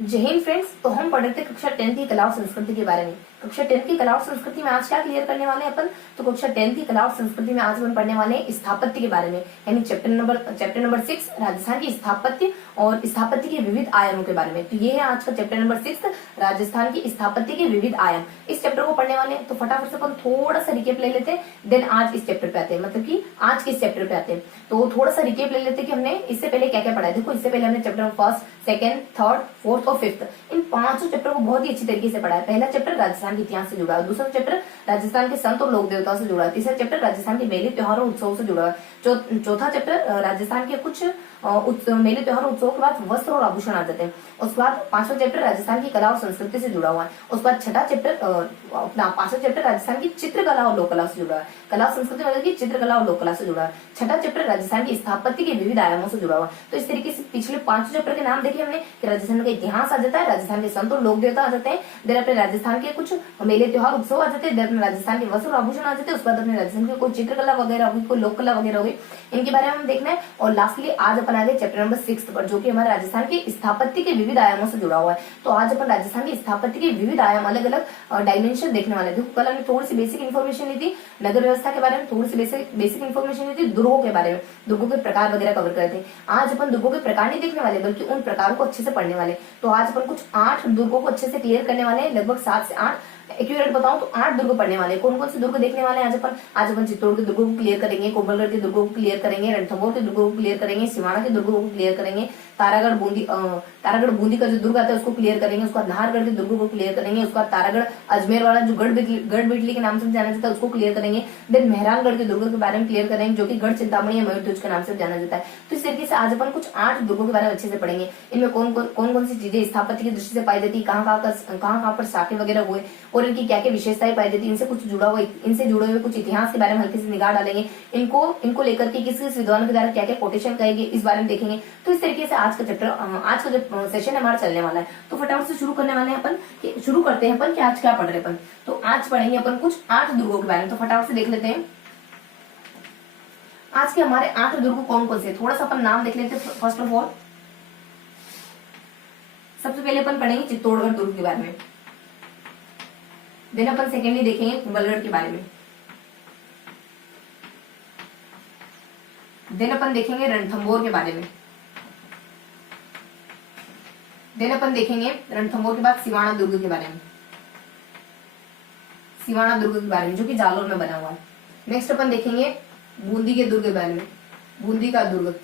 जय हिंद फ्रेंड्स। तो हम पढ़ रहे थे कक्षा 10 की कला और संस्कृति के बारे में। कक्षा 10 की कला और संस्कृति में आज क्या क्लियर करने वाले हैं अपन? तो कक्षा 10 की कला और संस्कृति में आज अपन पढ़ने वाले हैं स्थापत्य के बारे में, यानी चैप्टर नंबर 6 राजस्थान की स्थापत्य और स्थापत्य के विविध आयामों के बारे में। तो ये है आज का चैप्टर नंबर 6 राजस्थान की स्थापत्य के विविध आयाम। इस चैप्टर को पढ़ने वाले हैं तो फटाफट से अपन थोड़ा सा रिकेप ले लेते हैं, देन आज इस चैप्टर पे आते हैं, मतलब कि आज के इस चैप्टर पे आते हैं। तो थोड़ा सा रिकेप ले लेते हैं कि हमने इससे पहले क्या क्या पढ़ा है। देखो, इससे पहले हमने chapter first, second, third, fourth और फिफ्थ इन पांचों चैप्टर को बहुत ही अच्छी तरीके से पढ़ा है। पहला चैप्टर राजस्थान के इतिहास से जुड़ा है, दूसरा चैप्टर राजस्थान के संत और लोक देवताओं से जुड़ा है, तीसरा चैप्टर राजस्थान के मेले त्योहारों और उत्सवों से जुड़ा है, चौथा चैप्टर राजस्थान के कुछ मेले त्योहार उत्सवों के बाद वस्त्र और आभूषण आ जाते हैं। उसके बाद पांचवा चैप्टर राजस्थान की कला और संस्कृति से जुड़ा हुआ है। उसके बाद छठा चैप्टर अपना पांचवा चैप्टर राजस्थान की चित्रकला और लोक कला से जुड़ा है। कला और संस्कृति मतलब की चित्रकला और लोक कला से जुड़ा है। छठा चैप्टर राजस्थान की स्थापत्य के विविध आयामों से जुड़ा हुआ है। तो इस तरीके से पिछले पांच चैप्टर के नाम देखिए हमने कि राजस्थान का इतिहास आ जाता है, राजस्थान के संत और लोक देवता आ जाते हैं, देन अपने राजस्थान के कुछ मेले त्योहार उत्सव आ जाते हैं, देन अपने राजस्थान के वस्त्र और आभूषण आ जाते हैं, उसके बाद अपने राजस्थान की कोई चित्रकला वगैरह होगी, कोई लोक कला वगैरह होगी, इनके बारे में हम देखना है। और लास्टली आज अपन आ गए चैप्टर नंबर 6 पर, जो कि हमारे राजस्थान की स्थापत्य के विविध आयामों से जुड़ा हुआ है। तो आज अपन राजस्थान की स्थापत्य के विविध आयाम, अलग अलग डायमेंशन देखने वाले। देखो, कल हमने थोड़ी सी बेसिक इन्फॉर्मेशन ली थी नगर व्यवस्था के बारे में, थोड़ी सी बेसिक इन्फॉर्मेशन ली थी दुर्गों के बारे में, दुर्गों के प्रकार वगैरह कवर करे थे। आज अपन दुर्गों के प्रकार नहीं देखने वाले, बल्कि उन प्रकारों को अच्छे से पढ़ने वाले। तो आज अपन कुछ 8 दुर्गों को अच्छे से क्लियर करने वाले हैं, लगभग 7 से 8 एक्यूरेट बताऊं तो 8 दुर्ग पढ़ने वाले। कौन कौन से दुर्ग देखने वाले हैं आज अपन चित्तौड़ के दुर्गों को क्लियर करेंगे, कोंबलगढ़ के दुर्गों को क्लियर करेंगे, रणथंभौर के दुर्गों को क्लियर करेंगे, सिवाना के दुर्गों को क्लियर करेंगे, तारागढ़ बूंदी का जो दुर्ग आता है उसको क्लियर करेंगे, उसके बाद नाहरगढ़ के दुर्गों को क्लियर करेंगे, उसके बाद तारागढ़ अजमेर वाला जो गढ़ बिटली के नाम से जाना जाता है उसको क्लियर करेंगे, देन मेहरानगढ़ के दुर्गों के बारे में क्लियर करेंगे, जो कि गढ़ चिंतामणि या मयूरध्वज के नाम से जाना जाता है। तो इस तरीके से आज अपन कुछ 8 दुर्गों के बारे में अच्छे से पढ़ेंगे। इनमें कौन कौन सी चीजें स्थापत्य की दृष्टि से पाई जाती है, कहाँ पर शाखे वगैरह हुए और इनकी क्या क्या विशेषताएं पाई जाती है, इनसे जुड़े हुए कुछ इतिहास के बारे में हल्की सी निगाह डालेंगे। इनको लेकर के किस विद्वान के द्वारा क्या क्या कोटेशन कहेंगे, इस बारे में देखेंगे। तो इस तरीके से आज का जो सेशन है हमारा चलने वाला है। तो फटाफट से शुरू करने वाले हैं अपन, शुरू करते हैं अपन कि आज क्या पढ़ रहे हैं अपन। तो आज पढ़ेंगे अपन कुछ 8 दुर्गों के बारे में। तो फटाफट से देख लेते हैं आज के हमारे 8 दुर्ग कौन कौन से। थोड़ा सा अपन नाम देख लेते हैं। फर्स्ट ऑफ ऑल सबसे पहले अपन पढ़ेंगे चित्तौड़गढ़ दुर्ग के बारे में, देन अपन सेकेंडली देखेंगे कुंभलगढ़ के बारे में, देन अपन देखेंगे रणथंभौर के बारे में, देन अपन देखेंगे रणथंभौर के बाद सिवाना दुर्ग के बारे में, सिवाना दुर्ग के बारे में जो कि जालोर में बना हुआ है। नेक्स्ट अपन देखेंगे बूंदी के दुर्ग के बारे में, बूंदी का दुर्ग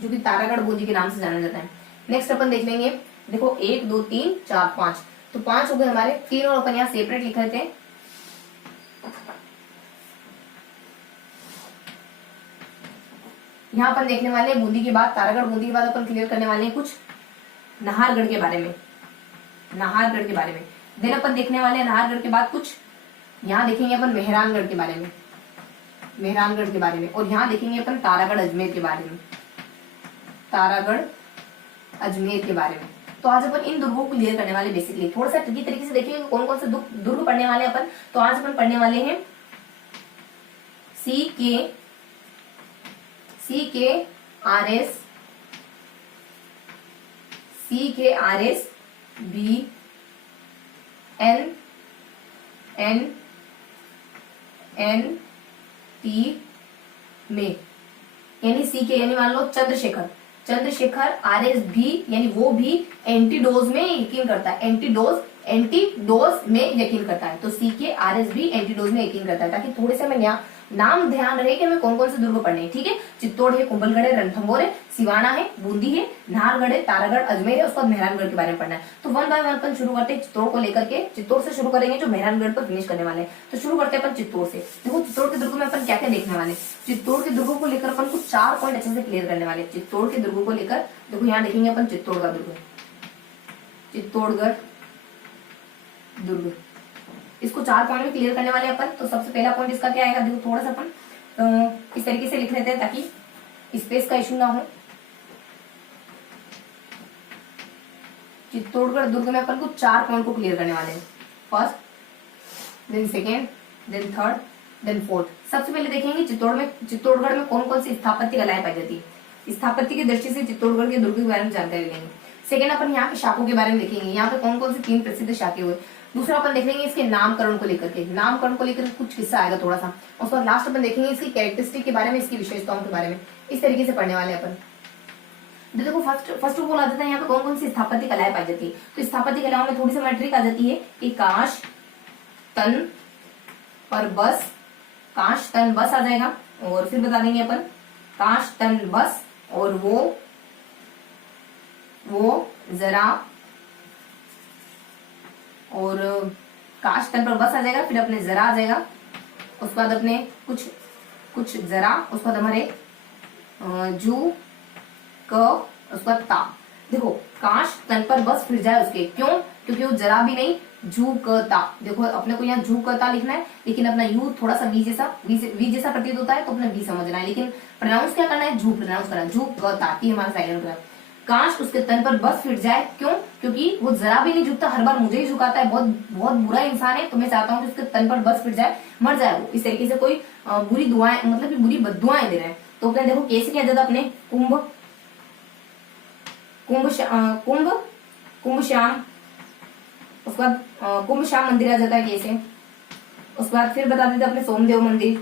जो कि तारागढ़ बूंदी के नाम से जाना जाता है। नेक्स्ट अपन देख लेंगे, देखो 1 2 3 4 5, तो 5 हो गए हमारे, 3 और अपन यहाँ सेपरेट लिख रहे थे। यहाँ अपन देखने वाले हैं बूंदी के बाद, तारागढ़ बूंदी के बाद अपन क्लियर करने वाले हैं कुछ नाहरगढ़ के बारे में, नाहरगढ़ के बारे में। देन अपन देखने वाले हैं नाहरगढ़ के बाद कुछ यहाँ देखेंगे अपन मेहरानगढ़ के बारे में, मेहरानगढ़ के बारे में, और यहाँ देखेंगे अपन तारागढ़ अजमेर के बारे में, तारागढ़ अजमेर के बारे में। तो आज अपन इन दुर्गों को क्लियर करने वाले बेसिकली। थोड़ा सा ट्रिकी तरीके से देखिए कौन कौन से दुर्ग पढ़ने वाले हैं अपन। तो आज अपन पढ़ने वाले हैं CKRS BNNT में, यानी CK यानी मान लो चंद्रशेखर RS भी, यानी वो भी एंटीडोज में यकीन करता है, एंटीडोज में यकीन करता है। तो CKRS भी एंटीडोज में यकीन करता है, ताकि थोड़े से हमें नाम ध्यान रहे कि हमें कौन कौन से दुर्ग पढ़ने हैं। ठीक है, चित्तौड़ है, कुंभलगढ़ है, रणथंभौर है, सिवाना है, बूंदी है, नाहरगढ़ है, तारागढ़ अजमेर है, उसके बाद मेहरानगढ़ के बारे में पढ़ना है। तो 1 बाय 1 अपन शुरू करते हैं चित्तौड़ को लेकर के। चित्तौड़ से शुरू करेंगे जो मेहरानगढ़ पर फिनिश करने वाले हैं। तो शुरू करते हैं अपन चित्तौड़ से। देखो चित्तौड़ के दुर्ग में अपन क्या क्या देखने वाले। चित्तौड़ के दुर्गों को लेकर अपन कुछ 4 पॉइंट अच्छे से क्लियर करने वाले। चित्तौड़ के दुर्गों को लेकर देखो यहाँ देखेंगे अपन चित्तौड़ का दुर्ग, चित्तौड़गढ़ दुर्ग, इसको 4 पॉइंट में क्लियर करने वाले अपन। तो सबसे पहला पॉइंट इसका क्या आएगा, देखो थोड़ा सा अपन इस तरीके से लिख लेते हैं ताकि स्पेस का इशू ना हो। चित्तौड़गढ़ दुर्ग में अपन को 4 पॉइंट को क्लियर करने वाले हैं। First, then second, then third, then fourth. सबसे पहले देखेंगे चित्तौड़गढ़ में कौन कौन सी स्थापत्य कलाएं पाई जाती है। स्थापत्य की दृष्टि से चित्तौड़गढ़ के दुर्ग के बारे में जानकारी लेंगे। सेकेंड अपन यहाँ के शाखों के बारे में देखेंगे, यहाँ पे कौन कौन से 3 प्रसिद्ध शाखे हुए। दूसरा अपन देख लेंगे इसके नामकरण को लेकर के, नामकरण को लेकर कुछ किस्सा आएगा थोड़ा सा। उसके बाद लास्ट अपन देखेंगे इसकी कैरेक्टरिस्टिक के बारे में, इसकी विशेषताओं के बारे में। इस तरीके से पढ़ने वाले अपन। देखो फर्स्ट ऑफ ऑल आ जाता है यहाँ पे कौन कौन सी स्थापत्य कलाएं पाई जाती है। तो स्थापत्य कलाओं में थोड़ी सी मैट्रिक आ जाती है कि काश, तन और बस। काश, तन, बस आ जाएगा। और फिर बता देंगे अपन काश, तन, बस और वो, जरा, और काश, तन पर बस आ जाएगा, फिर अपने जरा आ जाएगा, उसके बाद अपने कुछ जरा, उसके बाद हमारे जू, क, उसके बाद ता। देखो काश, तन पर बस फिर जाए उसके, क्यों? क्योंकि वो जरा भी नहीं, जू, क, ता। देखो अपने को यहाँ जू, क, ता लिखना है, लेकिन अपना यू थोड़ा सा वी जैसा प्रतीत होता है, तो अपने वी समझना है, लेकिन प्रोनाउंस क्या करना है? जू प्रोनाउंस करना है, जू, क, ता। ये हमारा साइलेंट है। काश उसके तन पर बस फिर जाए, क्यों? क्योंकि वो जरा भी नहीं झुकता, हर बार मुझे ही झुकाता है, बहुत बहुत बुरा इंसान है। तो मैं चाहता हूँ कि उसके तन पर बस फिर जाए, मर जाए वो। इस तरीके से कोई बुरी दुआएं, मतलब कि बुरी बद्दुआएं दे रहे हैं। तो अपने देखो कैसे किया जाता अपने कुंभ श्याम, उसके बाद कुंभ श्याम मंदिर आ जाता है कैसे। उसके बाद फिर बता देते अपने सोमदेव मंदिर।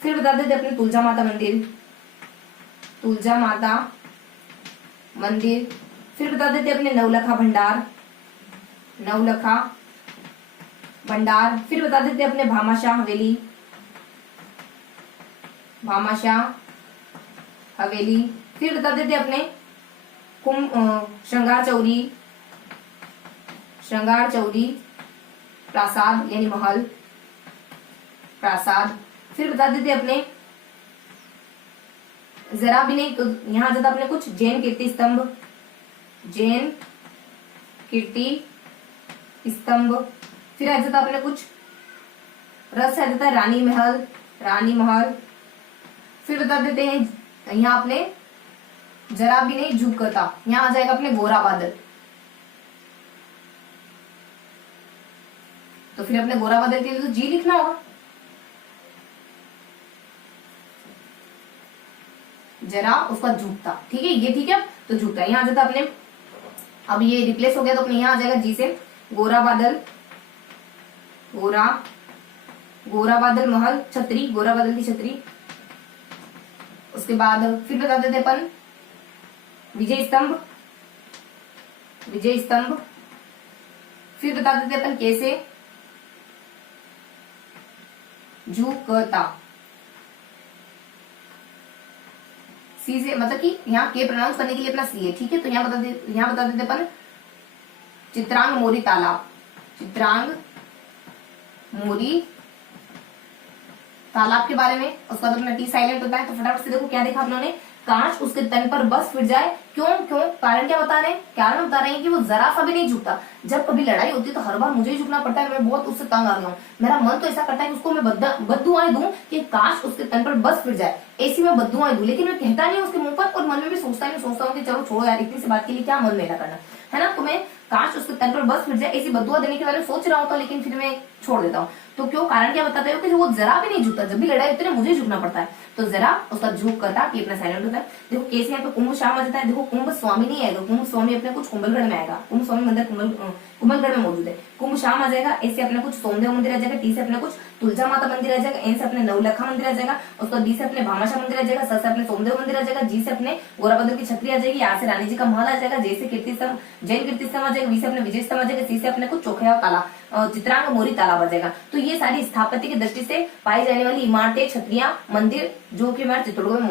फिर बता देते अपने तुलजा माता मंदिर। फिर बता देते अपने नवलखा भंडार। फिर बता देते अपने भामाशाह हवेली। फिर बता देते अपने श्रृंगार चौरी प्रासाद, यानी महल प्रासाद। फिर बता देते अपने जरा भी नहीं, तो यहाँ आ जाता अपने कुछ जैन कीर्ति स्तंभ। फिर आ जाता अपने कुछ रस आ जाता है रानी महल। फिर बता देते हैं यहाँ अपने जरा भी नहीं झुकता, यहाँ आ जाएगा अपने गोरा बादल। तो फिर अपने गोरा बादल के लिए तो जी लिखना होगा, जरा उसका झुकता। ठीक है, ये ठीक है। तो झुकता यहाँ आ जाता अपने, अब ये रिप्लेस हो गया तो अपने यहाँ आ जाएगा जी से गोरा बादल महल, छतरी, गोरा बादल की छतरी। उसके बाद फिर बता देते अपन विजय स्तंभ। फिर बता देते अपन कैसे झुकता, सी से, मतलब कि यहाँ के प्रोनाउंस करने के लिए अपना सी है। ठीक है, तो यहाँ बता देते अपन चित्रांग मोरी तालाब के बारे में। उसका तो अपना टी साइलेंट होता है। तो फटाफट से देखो क्या देखा आप लोगों ने, काश उसके तन पर बस फिर जाए, क्यों? कारण क्या बता रहे हैं? कारण बता रहे हैं कि वो जरा सा भी नहीं झुकता। जब कभी लड़ाई होती है तो हर बार मुझे ही झुकना पड़ता है, मैं बहुत उससे तंग आ गया हूँ। मेरा मन तो ऐसा करता है कि उसको मैं बद्दुआएं दूं कि काश उसके तन पर बस फिर जाए, ऐसी मैं बद्दुआएं दूं, लेकिन मैं कहता नहीं उसके मुंह पर, और मन में भी सोचता हूँ कि चलो छोड़ो यार, इतनी सी बात के लिए क्या मन मेला करना है ना। तो मैं काश उसके तन पर बस फिर जाए ऐसी बद्दुआ देने के बारे में सोच रहा होता, लेकिन फिर मैं छोड़ देता हूँ। तो क्यों? कारण क्या बताते हो कि वो जरा भी नहीं झुकता, जब भी लड़ाई होती है ना मुझे झुकना पड़ता है। तो जरा उसका झुक करता, ये अपना साइलेंट होता है। देखो कैसे यहाँ पे कुंभ श्याम आ जाता है। देखो कुंभ स्वामी नहीं आएगा, कुंभ स्वामी अपने कुछ कुंभलगढ़ में आएगा। कुंभ स्वामी मंदिर कुंभलगढ़ में मौजूद है। कुंभ श्याम आ जाएगा, ऐसे अपने कुछ सोमदेव मंदिर आ जाएगा, टी से अपने कुछ तुलजा माता मंदिर आ जाएगा, एन से अपने नवलखा मंदिर आ जाएगा, उसका बी से अपने भामाशाह मंदिर आ जाएगा, स से अपने सोमदेव मंदिर आ जाएगा, जी से अपने गोराबद्र की छतरी आ जाएगी, यहाँ से रानी जी का महल आ जाएगा, जय से जैन कीर्ति स्तंभ आ जाएगा, वी से अपने विजय स्तंभ आ जाएगा, सी से अपने कुछ चोखया तालाब, चित्रांग मोरी तालाब आ जाएगा। तो ये सारी स्थापत्य की दृष्टि से पाई जाने वाली इमारतें, छतरियां, मंदिर जो कि हमारे चित्तौड़गढ़ में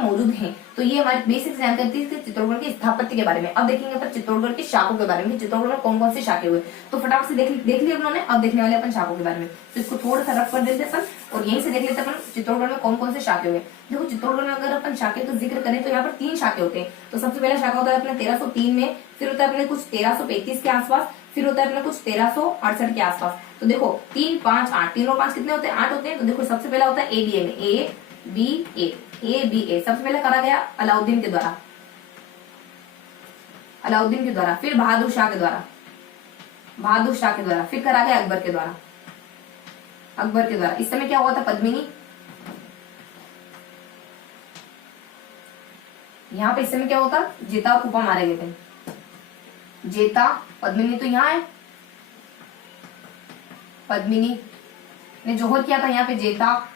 मौजूद हैं। तो ये हमारी बेसिक जानकारी थी चित्तौड़गढ़ की स्थापत्य के बारे में। अब देखेंगे अपन चित्तौड़गढ़ की शाखों के बारे में, चित्तौड़गढ़ में कौन कौन से शाखे हुए। तो फटाफट से देख लिया उन्होंने। अब देखने वाले अपन शाखों के बारे में, तो इसको थोड़ा सा रफ कर देते अपन और यहीं से देख लेते अपन चित्तौड़गढ़ में कौन कौन से शाखे हुए। देखो चित्तौड़गढ़ में अगर अपन शाखे तो जिक्र करें तो यहाँ पर 3 शाखे होते हैं। तो सबसे पहला शाखा होता है अपने 1303 में, फिर होता है अपने कुछ 1335 के आसपास, फिर होता है अपने कुछ 1368 के आसपास। तो देखो 3, 5, 8, 3 और 5 कितने होते हैं? 8 होते हैं। तो देखो सबसे पहला होता है ABA में, ABA सबसे पहले करा गया अलाउद्दीन के द्वारा, फिर बहादुर शाह के द्वारा, फिर करा गया अकबर के द्वारा। इस समय क्या हुआ था? यहाँ पे इस समय क्या होता, जेता और कुपा मारे गए थे। जेता, पद्मिनी तो यहाँ है, पद्मिनी ने जौहर किया था यहाँ पे जेता,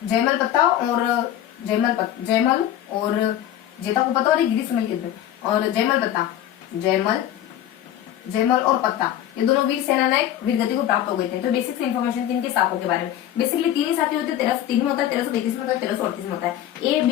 जयमल पत्ता और जयमल और जेता को पता और गिरी समल के और जयमल पत्ता, जयमल और पत्ता, ये दोनों वीर सेनानायक वीर गति को प्राप्त हो गए थे। तो बेसिक इन्फॉर्मेशन थी इनके शाखों के बारे में। बेसिकली 3 ही शाखे होते हैं, 1303 में होता है, 1333 में होता है, 1338 में होता है। A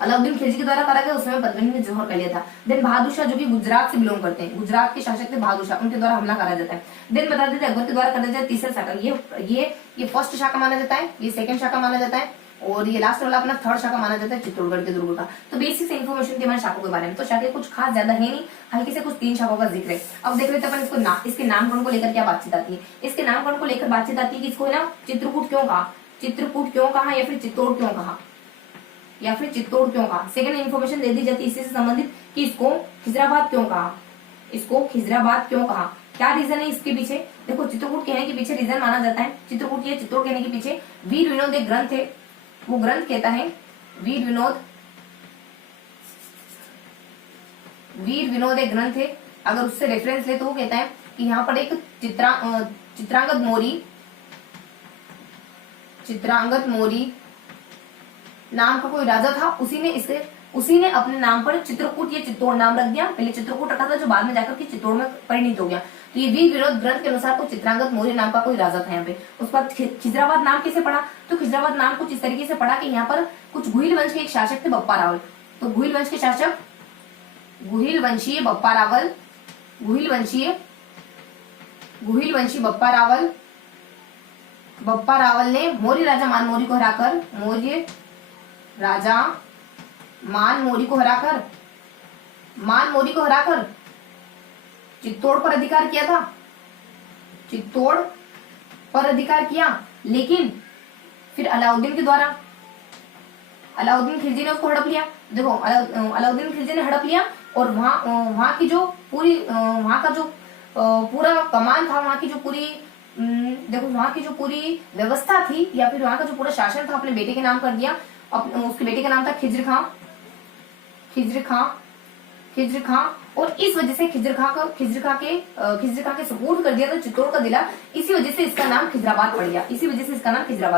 अलाउद्दीन खिलजी के द्वारा करा गया, उसमें पद्मिनी ने जौहर कर लिया था। देन बहादुर शाह जो कि गुजरात से बिलोंग करते हैं, गुजरात के शासक थे बहादुर शाह, उनके द्वारा हमला करा जाता है। देन बता देते अकबर के द्वारा करा जाता है तीसरा शाखा, ये फर्स्ट शाखा माना जाता है, ये सेकंड शाखा माना जाता है और ये लास्ट वाला अपना थर्ड शाखा माना जाता है चित्तौड़गढ़ के दुर्ग का। तो बेसिक से इन्फॉर्मेशन थी हमारे शाखों के बारे में। तो शाखे कुछ खास ज्यादा है नहीं, हल्के से कुछ 3 शाखाओं का जिक्र है। अब देख लेते अपन इसके नामकरण को लेकर क्या बातचीत आती है। इसके नामकरण को लेकर बातचीत आती है कि इसको ना चित्रकूट क्यों कहा, चित्रकूट क्यों कहा, या फिर चित्तौड़ क्यों कहा, या फिर चित्तौड़ क्यों कहा। सेकंड इन्फॉर्मेशन दे दी जाती है इससे संबंधित कि इसको खिजराबाद क्यों कहा, इसको खिजराबाद क्यों कहा, क्या रीजन है इसके पीछे। देखो चित्रकूट कहने के पीछे रीजन माना जाता है, चित्रकूट या चित्तौड़ कहने के पीछे वीर विनोद एक ग्रंथ है, वो ग्रंथ कहता है वीर विनोद एक ग्रंथ है। अगर उससे रेफरेंस ले तो वो कहता है कि यहाँ पर एक चित्रांगद मौर्य नाम का कोई राजा था, उसी ने अपने नाम पर चित्रकूट या चित्तौड़ नाम रख दिया। पहले चित्रकूट रखा था जो बाद में जाकर के चित्तौड़ में परिणित हो गया। तो ये वीर विनोद ग्रंथ के अनुसार को चित्रांगद मौर्य नाम का कोई राजा था यहाँ पे। उस बाद खिजराबाद नाम कैसे पड़ा, तो खिजराबाद नाम कुछ इस तरीके से पड़ा कि यहाँ पर कुछ गुहिल वंश के एक शासक थे बप्पा रावल। तो गुहिल वंश के शासक गुहिल वंशीय बप्पा रावल ने मौर्य राजा मानमौरी को हराकर चित्तौड़ पर अधिकार किया लेकिन फिर अलाउद्दीन खिलजी ने उसको हड़प लिया। देखो अलाउद्दीन खिलजी ने हड़प लिया और वहां की जो पूरी वहां का जो पूरा कमान था, वहां की जो पूरी व्यवस्था थी या फिर वहां का जो पूरा शासन था अपने बेटे के नाम कर दिया। उसके बेटे का नाम था खिज्र खां और इस वजह से खिज्र खां के सुपुर्द कर दिया था चित्तौड़ का जिला। इसी वजह से इसका नाम खिजराबाद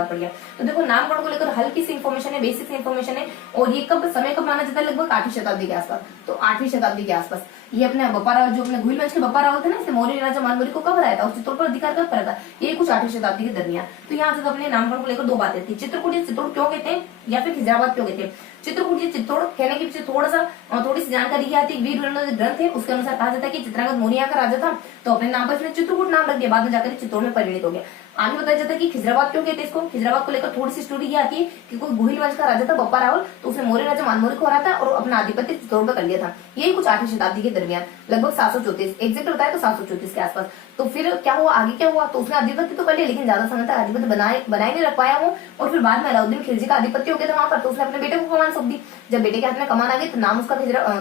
पड़ गया, तो देखो नामकरण को लेकर हल्की सी इन्फॉर्मेशन है, बेसिक सी इन्फॉर्मेशन है। और ये समय कब माना जाता है, लगभग 8वीं शताब्दी के आसपास। तो 8वीं शताब्दी के आसपास ये अपने बप्पा रावल जो अपने गुहिल वंश के बप्पा रावल थे ना, इसे मौर्य राजा मानमौरी को कब हराया था और चित्तौड़ पर अधिकार कब करा था, ये कुछ 8वीं शताब्दी के दरमियान। तो यहाँ से अपने नामकरण को लेकर 2 बातें थी, चित्रकूट या चित्तौड़ क्यों कहते हैं या फिर खिजराबाद क्यों कहते हैं। चित्रकूट या चित्तौड़ कहने के पीछे थोड़ी सी जानकारी क्या आती है। वीर विनोद ग्रंथ है उसके अनुसार कहा जाता है कि चित्रांगद मौर्य का राजा था, तो अपने नाम पर इसने चित्रकूट नाम रख दिया, बाद में जाकर चित्तौड़ में परिणित हो गया। आगे बताया जाता है कि खिजराबाद क्यों कहते हैं इसको। खिजराबाद को लेकर थोड़ी सी स्टोरी ये आती है कि कोई गुहिल वंश का राजा था बप्पा रावल, तो उसने मौर्य राजा मानमौरी को हराया था और अपना आधिपत्य चित्तौड़ पर कर लिया था। यही कुछ 8वीं शताब्दी के दरमियान, लगभग 734 एग्जैक्ट बताया तो 734 के आसपास। तो फिर क्या हुआ, आगे क्या हुआ, तो उसने आधिपत्य तो कर लिया लेकिन ज्यादा समय तक आधिपत्य बनाए नहीं रख पाया वो। और फिर बाद में अलाउद्दीन खिलजी का आधिपत्य हो गया था वहां पर, तो उसने अपने बेटे को कमान सौंप दी। जब बेटे के हाथ में कमान आ गई तो नाम उसका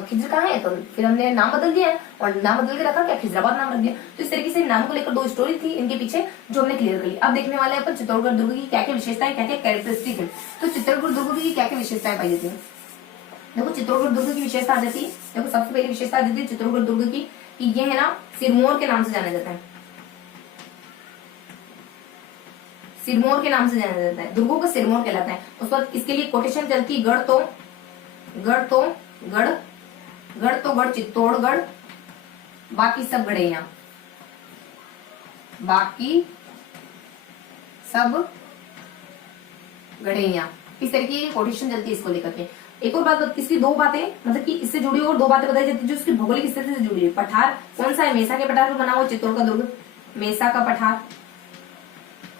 खिज्र का है, तो फिर हमने नाम बदल दिया और नाम बदल के रखा क्या, खिजराबाद नाम रख दिया। तो इस तरीके से नाम को लेकर 2 स्टोरी थी इनके पीछे जो हमने क्लियर कर ली। अब देखने वाले अपन चित्तौड़गढ़ दुर्ग की क्या क्या विशेषताएं, क्या क्या कैरेक्टरिस्टिक है। तो चित्तौड़गढ़ दुर्ग की क्या क्या विशेषताएं पाई जाती है। देखो चित्तौड़गढ़ दुर्ग की विशेषता आ जाती है, देखो सबसे पहली विशेषता आ जाती है चित्तौड़गढ़ दुर्ग की कि ये है ना सिरमौर के नाम से जाना जाता है, सिरमौर के नाम से जाना जाता है, दुर्गों का सिरमौर कहलाता है। उस बाद इसके लिए कोटेशन चलती है गढ़ तो गढ़ चित्तौड़गढ़, बाकी सब गढ़ेया, इस तरह की कोटेशन चलती है इसको लेकर के। एक और बात, इसकी 2 बातें मतलब कि इससे जुड़ी और 2 बातें बताई जाती है जो उसकी भौगोलिक स्थिति से जुड़ी है। पठार कौन सा है, मेसा के पठार पर बना हुआ चित्तौड़ का दुर्ग, मेसा का पठार।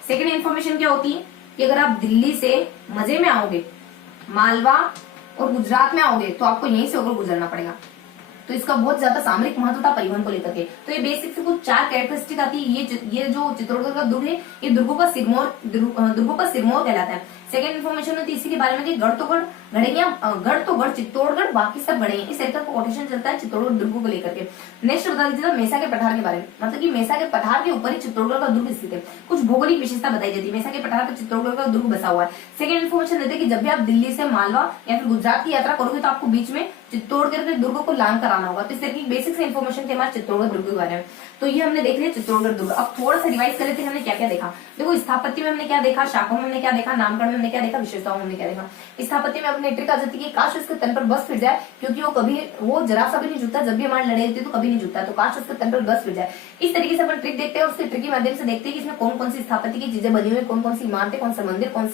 सेकेंड इन्फॉर्मेशन क्या होती है कि अगर आप दिल्ली से मजे में आओगे, मालवा और गुजरात में आओगे तो आपको यहीं से होकर गुजरना पड़ेगा। तो इसका बहुत ज्यादा सामरिक महत्व था परिवहन को लेकर के। तो ये बेसिक से कुछ 4 कैरेक्टरिस्टिक आती है। ये जो चित्तौड़गढ़ का दुर्ग है, ये दुर्गों का सिरमौर कहलाता है। सेकंड इन्फॉर्मेशन होती है इसी के बारे में कि गढ़ तो गढ़ गढ़िया, गढ़ तो गढ़ चित्तौड़गढ़ बाकी सब बड़े हैं। इस तरीके का कोटेशन चलता है चित्तौड़गढ़ दुर्ग को लेकर के। नेक्स्ट बता दीजिए मेसा के पठार के बारे में, मतलब कि मेसा के पठार के ऊपर ही चित्तौड़गढ़ का दुर्ग स्थित है। कुछ भौगोलिक विशेषता बताई जाती है, मेसा के पठार पर चित्तौड़गढ़ का दुर्ग बसा हुआ है। सेकंड इन्फॉर्मेशन देते हैं कि जब भी आप दिल्ली से मालवा या फिर गुजरात की यात्रा करोगे तो आपको बीच में चित्तौड़गढ़ के दुर्ग को लांग कराना होगा। तो इस तरह की बेसिक से इन्फॉर्मेशन थी हमारे चित्तौड़गढ़ दुर्ग के बारे में। तो ये हमने देख लिया चित्तौड़गढ़ दुर्ग। अब थोड़ा सा रिवाइज कर लेते हैं हमने क्या क्या देखा। देखो स्थापत्य में हमने क्या देखा, शाखाओं में हमने क्या देखा, नामकरण में हमने क्या देखा, विशेषताओं में हमने क्या देखा। स्थापत्य में अपने ट्रिक आ जाती है कि काश उसके तन पर बस फिर जाए, क्योंकि वो जरा सा भी नहीं झुकता, जब भी हमारी लड़ाई होती है तो कभी नहीं झुकता, तो काश उसके तन पर बस फिर जाए। इस तरीके से अपन ट्रिक देखते हैं और उसके ट्रिक के माध्यम से देखते हैं कि इसमें कौन कौन सी स्थापत्य की चीजें बनी हुई, कौन कौन सी इमारतें, कौन सा मंदिर, कौन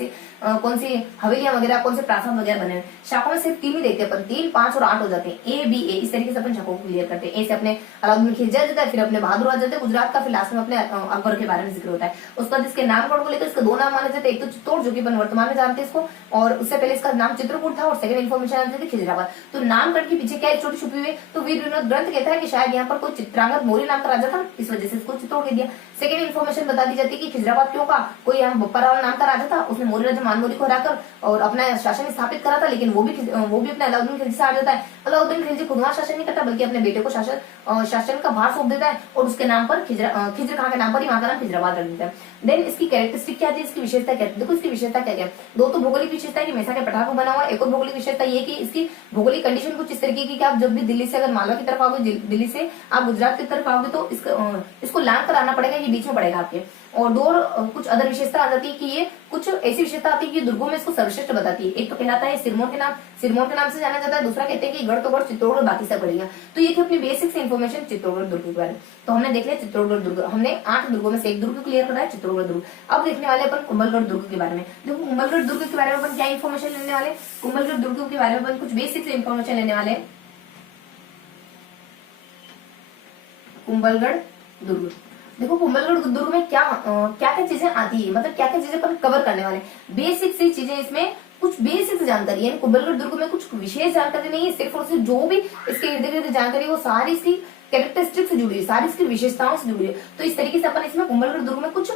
सी हवेलियां वगैरह, कौन से प्रासाद वगैरह बने हुए। शाखाओं में सिर्फ 3 ही देखते हैं अपन, 3, 5 और 8 हो जाते हैं, ए बी ए। इस तरीके से अपन शाखाओं को क्लियर करते हैं। ए से अपने अलाउद्दीन खिलजी आ जाता है, फिर अपने बहादुर आ जाते हैं गुजरात का, फिर लास्ट में अपने अकबर के बारे में जिक्र होता है। उसके बाद इसके नामकरण को लेकर इसके 2 नाम माने जाते हैं, एक तो चित्तौड़ जो कि अपन वर्तमान में जानते हैं इसको, और उससे पहले इसका नाम चित्रकूट था, और सेकंड इन्फॉर्मेशन आती थी खिजराबाद। तो नामकरण के पीछे क्या स्टोरी छुपी हुई, तो वीर विनोद ग्रंथ कहता है कि शायद यहाँ पर कोई चित्रांगद मौर्य नाम का राजा था, इस वजह से इसको चित्तौड़ कह दिया। सेकंड इन्फॉर्मेशन बता दी जाती है कि खिजराबाद क्यों का, कोई यहाँ बप्पाराव नाम का राजा था, उसने मौर्य राजा मानमोदी को हराकर और अपना शासन स्थापित करा था, लेकिन वो भी अपने अलाउद्दीन खिलजी से हार जाता है। अलाउद्दीन खिलजी खुद वहां शासन नहीं करता, बल्कि अपने बेटे को शासन का भार सौंप देता है, और उसके नाम पर खिजर खां के नाम पर ही वहां का नाम खिजराबाद रख देता है। देन इसकी कैरेक्टरिस्टिक क्या थी, इसकी विशेषता क्या थी। देखो इसकी विशेषता क्या क्या, 2 तो भौगोलिक विशेषता है कि मेसा के पठार को बना हुआ है। एक और भौगोलिक विशेषता ये कि इसकी भौगोलिक कंडीशन कुछ इस तरीके की कि आप जब भी दिल्ली से अगर मालवा की तरफ आओगे, दिल्ली से आप गुजरात की तरफ आओगे तो इसको लांग कर आना पड़ेगा, ये बीच में पड़ेगा आपके। और 2 कुछ अदर विशेषता आ जाती है कि ये कुछ ऐसी विशेषता आती है कि दुर्गों में इसको सर्वश्रेष्ठ बताती है। एक तो कहलाता है सिरमौर के नाम से जाना जाता है, दूसरा कहते हैं कि गढ़ तो गढ़ चित्तौड़गढ़ बाकी सब बढ़िया। तो ये थी अपनी बेसिक से इन्फॉर्मेशन चित्तौड़गढ़ दुर्ग के बारे में। तो हमने देख लिया चित्तौड़गढ़ दुर्ग, हमने 8 दुर्गों में से एक दुर्ग क्लियर करा है, चित्तौड़गढ़ दुर्ग। अब देखने वाले अपन कुंभलगढ़ दुर्ग के बारे में। देखो कुंभलगढ़ दुर्ग के बारे में अपन क्या इन्फॉर्मेशन लेने वाले, कुंभलगढ़ दुर्ग के बारे में अपन कुछ बेसिक से इन्फॉर्मेशन लेने वाले। कुंभलगढ़ दुर्ग, देखो कुंभलगढ़ दुर्ग में क्या क्या चीजें आती है, मतलब क्या चीजें अपन कवर करने वाले। बेसिक सी चीजें इसमें कुछ बेसिक जानकारी है। कुंभलगढ़ दुर्ग में कुछ विशेष जानकारी नहीं है, सिर्फ और सिर्फ जो भी इसके इर्द गिर्द जानकारी वो सारी इसकी कैरेक्टरिस्टिक से जुड़ी है, सारी इसकी विशेषताओं से जुड़ी है। तो इस तरीके से अपन इसमें कुंभलगढ़ दुर्ग में कुछ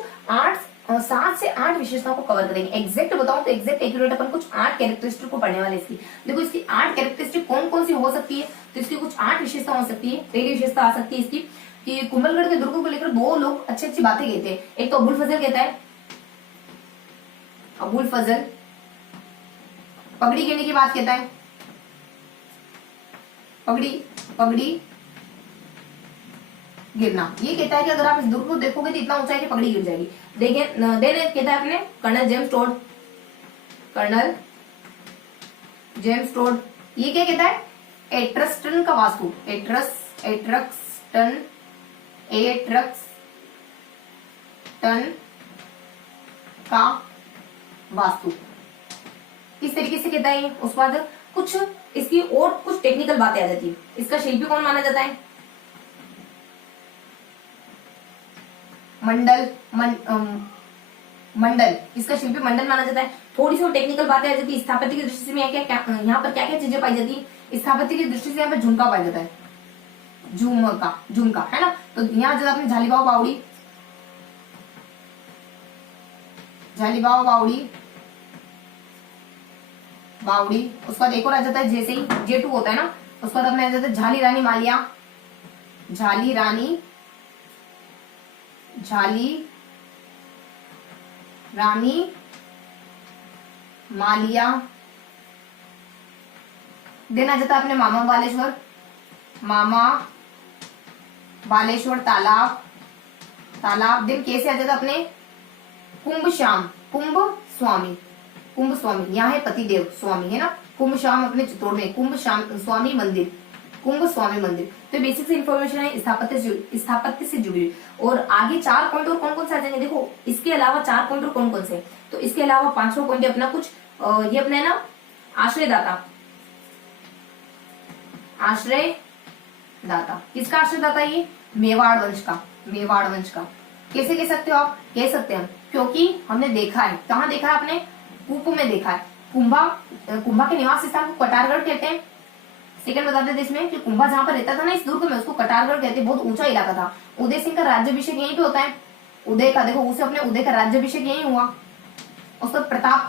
7 से 8 विशेषताओं को कवर करेंगे। एग्जैक्ट बताऊं तो एग्जैक्ट एक्यूरेट अपन कुछ 8 कैरेक्टरिस्टिक को पढ़ने वाले इसकी। देखो इसकी 8 कैरेक्टरिस्टिक कौन कौन सी हो सकती है, तो इसकी कुछ 8 विशेषता हो सकती है। पहली विशेषता आ सकती है इसकी कि कुंभलगढ़ के दुर्ग को लेकर 2 लोग अच्छी बातें कहते हैं। एक तो अबुल फजल कहता है, अबुल फजल पगड़ी गिरने की बात कहता है, पगड़ी गिरना, ये कहता है कि अगर आप इस दुर्ग को देखोगे तो इतना ऊंचा है कि पगड़ी गिर जाएगी। देखिए कहता है अपने कर्नल जेम्स टोड, ये क्या कहता है, एट्रस्टन का वास्तु, एट्रक्सटन का वास्तु, इस तरीके से कहता है। उसके बाद कुछ इसकी और कुछ टेक्निकल बातें आ जाती है। इसका शिल्पी कौन माना जाता है, मंडल, इसका शिल्पी मंडल माना जाता है। थोड़ी सी टेक्निकल बातें आ जाती है। स्थापत्य की दृष्टि से यहाँ पर क्या क्या चीजें पाई जाती है। स्थापत्य की दृष्टि से यहाँ पे झुमका पाया जाता है, झुमका है ना। तो यहाँ जाता अपने झालीबाव बावड़ी, उसके बाद एक और आ जाता है जैसे ही J2 होता है ना, उसके बाद अपने आ जाता है झाली रानी मालिया, देन आ जाता है अपने मामा बालेश्वर तालाब, दिन कैसे आ जाता अपने कुंभ स्वामी, यहाँ है पतिदेव स्वामी है ना, कुंभ श्याम अपने चित्तौड़ में, कुंभ स्वामी मंदिर। तो बेसिक से इन्फॉर्मेशन है स्थापत्य से जुड़ी। और आगे 4 पॉइंट और कौन कौन से आ जाएंगे, देखो इसके अलावा 4 पॉइंट और कौन कौन से, तो इसके अलावा 5वां पॉइंट अपना कुछ ये अपना है ना आश्रयदाता, किसका आश्रयदाता, ये मेवाड़ वंश का। कैसे कह सकते हो आप, कह सकते हैं क्योंकि हमने देखा है, कहाँ देखा है आपने, कूप में देखा है। कुंभा के निवास स्थान को कटारगढ़ कहते हैं। सेकंड बता देते इसमें कि कुंभा जहाँ पर रहता था ना इस दुर्ग में, उसको कटारगढ़ कहते हैं, बहुत ऊंचा इलाका था। उदय सिंह का राज्याभिषेक यहीं पे होता है, उदय का, देखो उसे अपने उदय का राज्याभिषेक यहीं हुआ। उसका प्रताप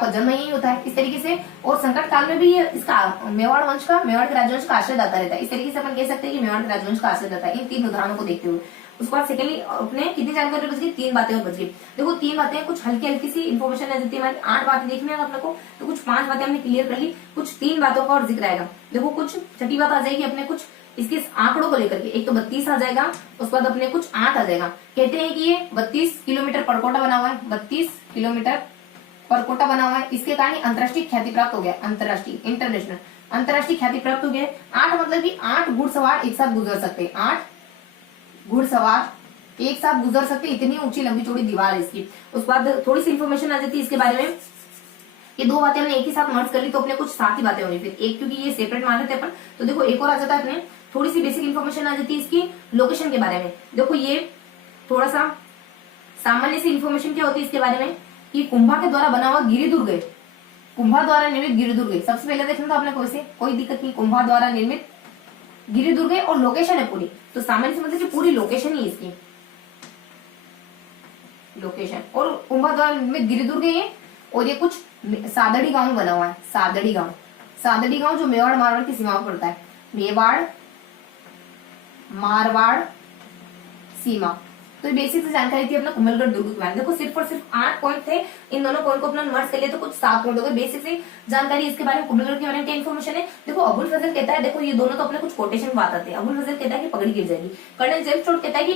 का जन्म यही होता है इस तरीके से। और संकट काल में भी ये इसका मेवाड़ के राजवंश का आश्रयदाता रहता है। इस तरीके से अपन कह सकते हैं कि मेवाड़ के राजवंश का आश्रयदाता है इन 3 उदाहरणों को देखते हुए। उसके बाद सेकेंडली अपने कितनी जानकारी बच गई, 3 बातें और बच गई। देखो 3 बातें कुछ हल्की हल्की सी इन्फॉर्मेशन है, जैसे हमारी 8 बातें देखनी है अपने को, तो कुछ 5 बातें हमने क्लियर कर ली, कुछ 3 बातों का और जिक्र आएगा। देखो कुछ छठी बात आ जाएगी अपने कुछ इसके आंकड़ों को लेकर के, एक तो 32 आ जाएगा, उसके बाद अपने कुछ 8 आ जाएगा। कहते हैं कि ये 32 किलोमीटर परकोटा बना हुआ है, 32 किलोमीटर परकोटा बना हुआ है, इसके कारण अंतरराष्ट्रीय ख्याति प्राप्त हो गया, अंतरराष्ट्रीय ख्याति प्राप्त हो गया। 8 मतलब कि 8 घुड़सवार एक साथ गुजर सकते, 8 घुड़सवार एक साथ गुजर सकते, इतनी ऊंची लंबी चौड़ी दीवार है इसकी। उसके बाद थोड़ी सी इन्फॉर्मेशन आ जाती है इसके बारे में। ये 2 बातें हमने एक ही साथ मर्ज कर ली तो अपने कुछ 7 ही बातें होंगी, फिर एक क्योंकि ये सेपरेट मान रहे थे अपन, तो देखो एक और आ जाता है अपने, थोड़ी सी बेसिक इन्फॉर्मेशन आ जाती है इसकी लोकेशन के बारे में। देखो ये थोड़ा सा सामान्य सी इन्फॉर्मेशन क्या होती है इसके बारे में कि कुंभा के द्वारा बना हुआ गिरिदुर्ग है, कुंभा द्वारा निर्मित गिरिदुर्ग है। सबसे पहले देखना था अपने को, वैसे कोई दिक्कत नहीं, कुंभा द्वारा निर्मित गिरिदुर्ग है और लोकेशन है पूरी, तो सामान्य से मतलब पूरी लोकेशन ही इसकी लोकेशन, और कुंभा द्वारा निर्मित गिरिदुर्ग है। और ये कुछ सादड़ी गांव बना हुआ है, सादड़ी गांव जो मेवाड़ मारवाड़ की सीमा पर पड़ता है, मेवाड़ मारवाड़ सीमा। तो बेसिक से जानकारी थी अपना कुंभलगढ़ दुर्ग के बारे में। देखो सिर्फ और सिर्फ 8 पॉइंट थे, इन दोनों पॉइंट को अपना मर्ज कर लिया तो कुछ 7 पॉइंट हो गए। बेसिक से जानकारी इसके बारे में, कुंभलगढ़ के बारे में क्या इन्फॉर्मेशन है। देखो अबुल फजल कहता है, देखो ये दोनों तो अपने कुछ कोटेशन बात आते हैं। अबुल फजल कहता है कि पगड़ी गिर जाएगी, कर्नल जेम्स टोड कहता है कि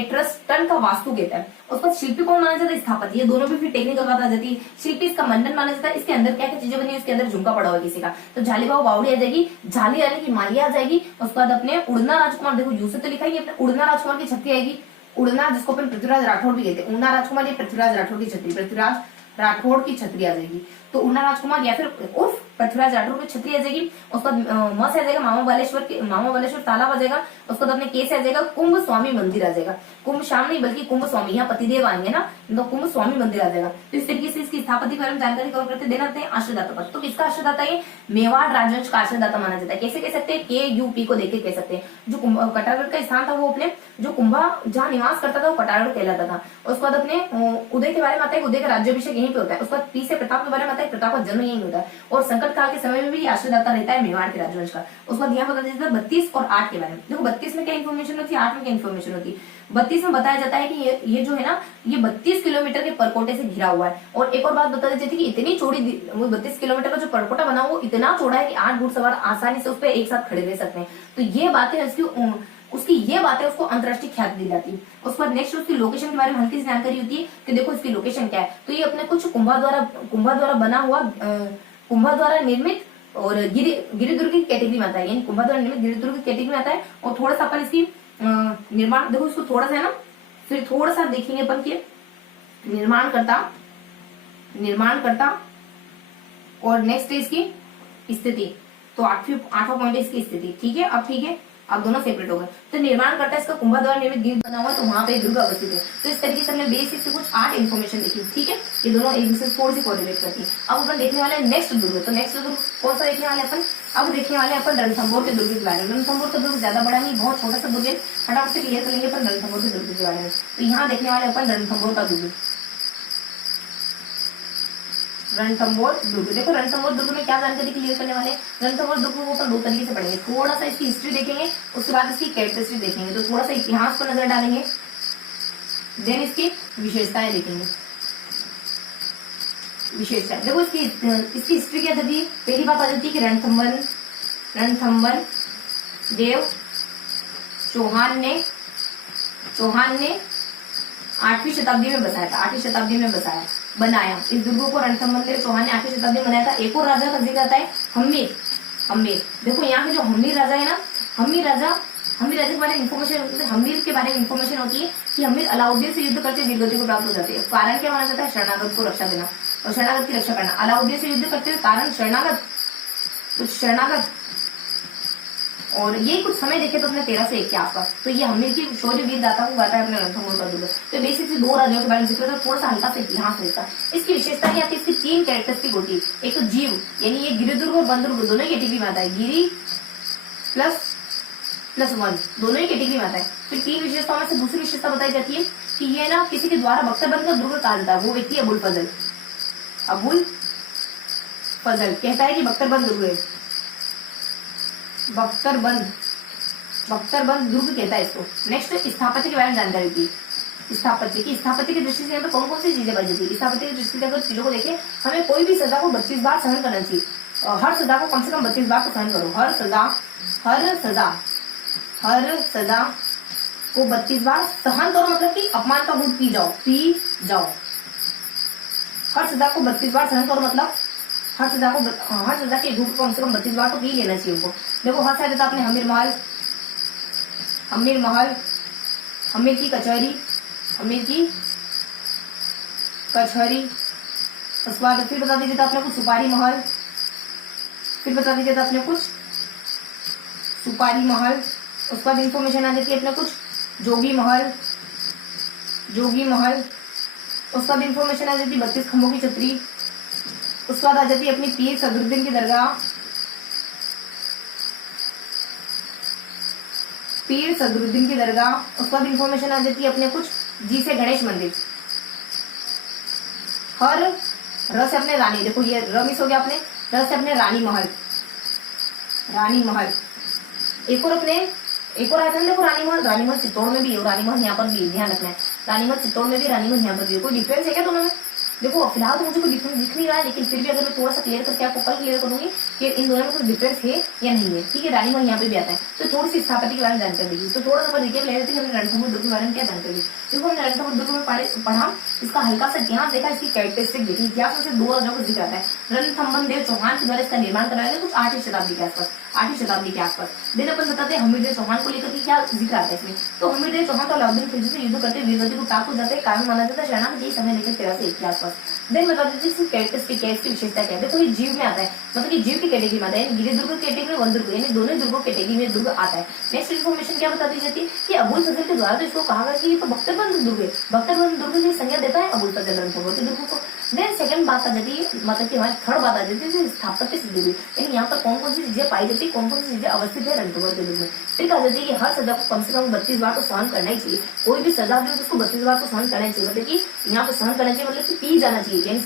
एट्रस्टन का वास्तु कहता है। उसके बाद शिल्पी कौन माना जाता है, स्थापत्य। ये दोनों भी फिर टेक्निकल बात आ जाती है। शिल्पी इसका मंडन माना जाता है, इसके अंदर क्या क्या चीजें बनी है, इसके अंदर झुमका पड़ा हुआ है किसी का, तो झालीबाव बावड़ी आ जाएगी, झाली यानी कि मालिया आ जाएगी। उसके बाद अपने उड़ना राजकुमार, देखो यूसुफ तो लिखा ही अपने, उड़ना राजकुमार की छत्री आएगी, उड़ना जिसको अपन पृथ्वीराज राठौड़ भी कहते हैं, उड़ना राजकुमार ये पृथ्वीराज राठौड़ की छत्री, पृथ्वीराज राठौड़ की छत्री आ जाएगी, तो उड़ना राजकुमार या फिर उर्फ पृथ्वीराज राठौड़ की छत्री आ जाएगी। उसके बाद म से आ जाएगा मामा बालेश्वर तालाब आ जाएगा। उसके बाद अपने के से आ जाएगा कुंभ स्वामी मंदिर आ जाएगा, कुंभ श्याम नहीं बल्कि कुंभ स्वामी, यहाँ पतिदेव आएंगे ना, तो कुंभ स्वामी मंदिर आ जाएगा। तो इस तरीके से इसकी स्थापत्य के बारे में जानकारी कवर करते देना हैं आश्रयदाता पर। तो किसका आश्रयदाता है, मेवाड़ राजवंश का आश्रयदाता माना जाता है। कैसे कह सकते हैं, KUP को देख के कह सकते हैं। जो कटारगढ़ का स्थान था वो अपने जो कुंभा जहाँ निवास करता था वो कटारगढ़ कहलाता था। उसके बाद अपने उदय के बारे में आता है, उदय का राज्याभिषेक यहीं पे होता है। उसके बाद P से प्रताप के बारे में आता है, प्रताप का जन्म यहीं होता है। और संकट काल के समय में भी आश्रयदाता रहता है मेवाड़ के राजवंश का। उसके बाद यहाँ पता चलता है 32 और 8 के बारे में। देखो 32 में क्या इन्फॉर्मेशन होती है, 8 में क्या इन्फॉर्मेशन होती है। 32 में बताया जाता है कि ये जो है ना, ये 32 किलोमीटर के परकोटे से घिरा हुआ है। और एक और बात बता देती थी कि इतनी चौड़ी 32 किलोमीटर का जो परकोटा बना वो इतना चौड़ा है कि 8 घुड़सवार आसानी से उस पर एक साथ खड़े रह सकते हैं। तो ये बातें उसकी ये बातें उसको अंतरराष्ट्रीय ख्याति दिलाती है। उसके बाद नेक्स्ट उसकी लोकेशन के बारे में हल्की सी जानकारी होती है कि देखो इसकी लोकेशन क्या है। तो ये अपने कुछ कुंभा द्वारा बना हुआ, कुंभा द्वारा निर्मित और गिरिदुर्ग की कैटेगरी में आता है, यानी कुंभा द्वारा निर्मित गिरिदुर्ग की कैटेगरी में आता है। और थोड़ा सा अपन इसकी निर्माण, देखो इसको थोड़ा सा है ना, फिर थोड़ा सा देखेंगे अपन के निर्माणकर्ता और नेक्स्ट इसकी स्थिति। तो 8वां पॉइंट है इसकी स्थिति, ठीक है। अब ठीक है, अब दोनों सेपरेट हो गए। तो निर्माण करता है इसका कुंभा द्वारा निर्मित गिर बना हुआ, तो वहां पे दुर्ग अवस्थित है। तो इस तरीके से हमने बेसिक से कुछ 8 इन्फॉर्मेशन देखी, ठीक है। ये दोनों एक दूसरे थोड़ी सी कोरिलेट करती है। अब अपन देखने वाले हैं नेक्स्ट दुर्ग। तो नेक्स्ट दुर्ग कौन सा देखने वाले अपन, अब देखने वाले अपन रणथंभौर के दुर्ग के बारे में। रणथंभौर का दुर्ग ज्यादा बड़ा नहीं, बहुत छोटा सा दुर्ग है, फटाफट से क्लियर कर लेंगे अपन रणथंभौर के दुर्ग के बारे में। तो यहाँ देखने वाले अपन रणथंभौर का दुर्ग। रणथंभौर दुर्ग, देखो रणथंभौर दुर्ग में क्या जानकारी क्लियर करने वाले। रणथंभौर दुर्ग को अपन 2 तरीके से पढ़ेंगे, थोड़ा सा इसकी हिस्ट्री देखेंगे, उसके बाद इसकी कैरेक्टरिस्टिक देखेंगे। तो थोड़ा सा इतिहास पर नजर डालेंगे, देन इसकी विशेषताएं देखेंगे। विशेषता देखो इसकी हिस्ट्री क्या जाती है। पहली बात आ जाती है कि रणथंभर देव चौहान ने 8वीं शताब्दी में बसाया था, 8वीं शताब्दी में बनाया इस दुर्ग को। रणथंभर देव चौहान ने 8वीं शताब्दी में बनाया था। एक और राजा का जिक्र आता है, हम्मीर। देखो यहाँ के जो हम्मीर राजा है ना, हम्मीर राजा के बारे में इन्फॉर्मेशन, हम्मीर के बारे में इन्फॉर्मेशन होती है कि हम्मीर अलाउद्दीन से युद्ध करते वीरगति को प्राप्त हो जाते हैं। कारण क्या माना जाता है, शरणागत को रक्षा देना और शरणागत की रक्षा करना। अलाउद्दीन से युद्ध करते हुए कारण शरणागत और ये कुछ समय देखे तो अपने 1301 के आसपास। तो ये हम्मीर की शौर्य वीर गाथा को गाता है अपने रणथंभौर का दुर्ग। तो बेसिकली 2 राज्यों के बारे में जिक्र, थोड़ा सा हल्का सा इतिहास रहता है। इसकी विशेषता क्या है, इसकी 3 कैरेक्टरिस्टिक होती है। एक तो जीव, यानी ये गिरिदुर्ग और वनदुर्ग दोनों ही कैटेगरी में आता है, गिरी प्लस वन दोनों ही कैटेगरी में आता है। फिर 3 विशेषताओं में से दूसरी विशेषता बताई जाती है कि ये ना किसी के द्वारा बख्तरबंद का दुर्ग कहा जाता है, वो व्यक्ति अबुल फजल। अबुल फजल कहता है कि बख्तरबंद दुर्ग है, बख्तरबंद दुर्ग कहता है इसको। नेक्स्ट स्थापत्य के बारे में जानकारी दी। स्थापत्य की दृष्टि से यहाँ पे कौन कौन सी चीजें बच जाती है। स्थापत्य की दृष्टि से अगर चीजों को देखें, हमें कोई भी सजा को 32 बार सहन करना चाहिए। हर सजा को कम से कम 32 बार तो सहन करो। हर सजा को 32 बार सहन करो, मतलब कि अपमान का घूंट पी जाओ। हर सजा को 32 बार सहन करो, मतलब हर सजा के घूंट को कम से कम 32 बार तो पी लेना चाहिए उनको। देखो हर साइड आपने हमीर महल, हमीर की कचहरी, उसके बाद फिर बता दीजिए आपने कुछ सुपारी महल, फिर बता दीजिए आपने कुछ सुपारी महल। उसके बाद इंफॉर्मेशन आ जाती है अपने कुछ जोगी महल। उसके बाद इंफॉर्मेशन आ जाती है 32 खंभों की छतरी। उसके बाद आ जाती है अपनी पीर सदरुद्दीन की दरगाह, उसके बाद इंफॉर्मेशन आ जाती है अपने कुछ जी से गणेश मंदिर। हर र से अपने रानी, देखो ये र मिस हो गया अपने, र से अपने रानी महल। एक और आया था देखो रानी महल चित्तौड़ में भी है, रानी महल यहाँ पर भी, ध्यान रखना है। रानी महल चित्तौड़ में भी, रानी महल यहाँ पर भी। कोई डिफरेंस है क्या दोनों में? देखो फिलहाल तो मुझे कोई डिफरेंस दिख नहीं रहा है, लेकिन फिर भी अगर मैं थोड़ा सा क्लियर करके आपको कल क्लियर करूंगी कि इन दोनों में कुछ डिफरेंस है या नहीं है। ठीक है, रानी महल यहाँ पे भी आता है। तो थोड़ी सी स्थापत्य के बारे में जानकारी देगी। तो थोड़ा सा रिकेप ले लेते हैं हमने रणथंभौर दुर्ग के बारे में क्या जानकारी दी। देखो हमने रणथंभौर दुर्ग में पढ़ा, इसका हल्का सा इतिहास देखा, इसकी कैरेक्टरिस्टिक देखी। इतिहास में से 2 राजाओं को जिक्र आता है। रणथंभौर देव चौहान के द्वारा इसका निर्माण कराया गया कुछ 8वीं शताब्दी के आसपास। देन अपन बताते हैं हमीर देव चौहान को लेकर के क्या जिक्र आता है इसमें। तो हमीर देव चौहान तो अलाउद्दीन खिलजी से युद्ध करते वीरगति को प्राप्त हो जाते हैं, कारण माना जाता है शरणागति यही समय लेकर 1301 के आसपास। देन बता दीजिए इसकी कैरेक्टरिस्टिक क्या है, इसकी विशेषता क्या है। देखो ये जीव में आता है, मतलब कि जीव की कैटेगरी में आता है। गिरि दुर्ग कैटेगरी, वन दुर्ग, यानी दोनों दुर्गों कैटेगरी में दुर्ग आता है। नेक्स्ट इन्फॉर्मेशन क्या बता दी जाती है कि अबुल फजल के द्वारा तो इसको कहा गया कि ये तो बख्तरबंद दुर्ग है। बख्तरबंद दुर्ग की संज्ञा देता है अबुल फजल रणथंभौर के दुर्ग को। देन सेकंड बात आ जाती है, मतलब कि हमारी थर्ड बात आ जाती है स्थापत्य से जुड़ी, यानी यहाँ पर कौन कौन सी चीजें पाई जाती है, कौन कौन सी चीजें अवस्थित है रणथंभौर के दुर्ग में। फिर कहा जाती है कि हर सजा को कम से कम 32 बार तो सहन करना ही चाहिए। कोई भी सजा जो उसको 32 बार तो सहन करना ही चाहिए, मतलब कि यहाँ पर सहन करना चाहिए, मतलब कि पी जाना चाहिए। यानी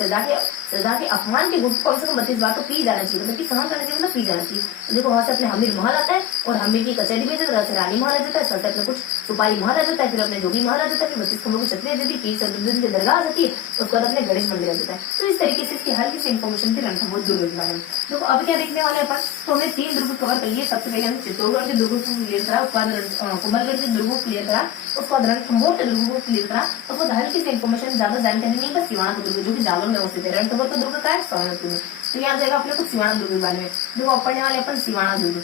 सजा के अपमान के गुट को कम से कम 32 बार तो पी जाना चाहिए, मतलब कि सहन करना चाहिए, मतलब पी जाना चाहिए। तो देखो वहां से अपने हमीर महल आता है, और हमीर की कचहरी में जाता है, रानी महल आ जाता है, सबसे अपने कुछ सुपारी महल आ जाता है, फिर अपने जोगी महल आ जाता है, फिर 32 खंभों की छतरी आ जाती है, पीर सदरुद्दीन की दरगाह आ जाती है, उसके बाद अपने गणेश मंदिर आ जाता है। तो इस तरीके से इसकी हल्की सी इन्फॉर्मेशन थी रणथंभौर दुर्ग के बारे में। देखो अब क्या देखने वाले अपन, तो हमने 3 दुर्ग कवर कर लिए। सबसे पहले हमने चित्तौड़गढ़ के दुर्ग को क्लियर करा, उसके बाद कुंभलगढ़ के दुर्ग को क्लियर करा, उसके बाद रणथंभौर के दुर्ग को क्लियर करा, उसके बाद हल्की सी इन्फॉर्मेशन, ज्यादा जानकारी नहीं, बस सिवाना का दुर्ग जो कि जालौर में अवस्थित है। रणथंभौर का दुर्ग का है सोनपुर में। तो यहाँ जाएगा अपने कुछ सिवाना दुर्ग के बारे में। देखो पढ़ने वाले अपन सिवाना दुर्ग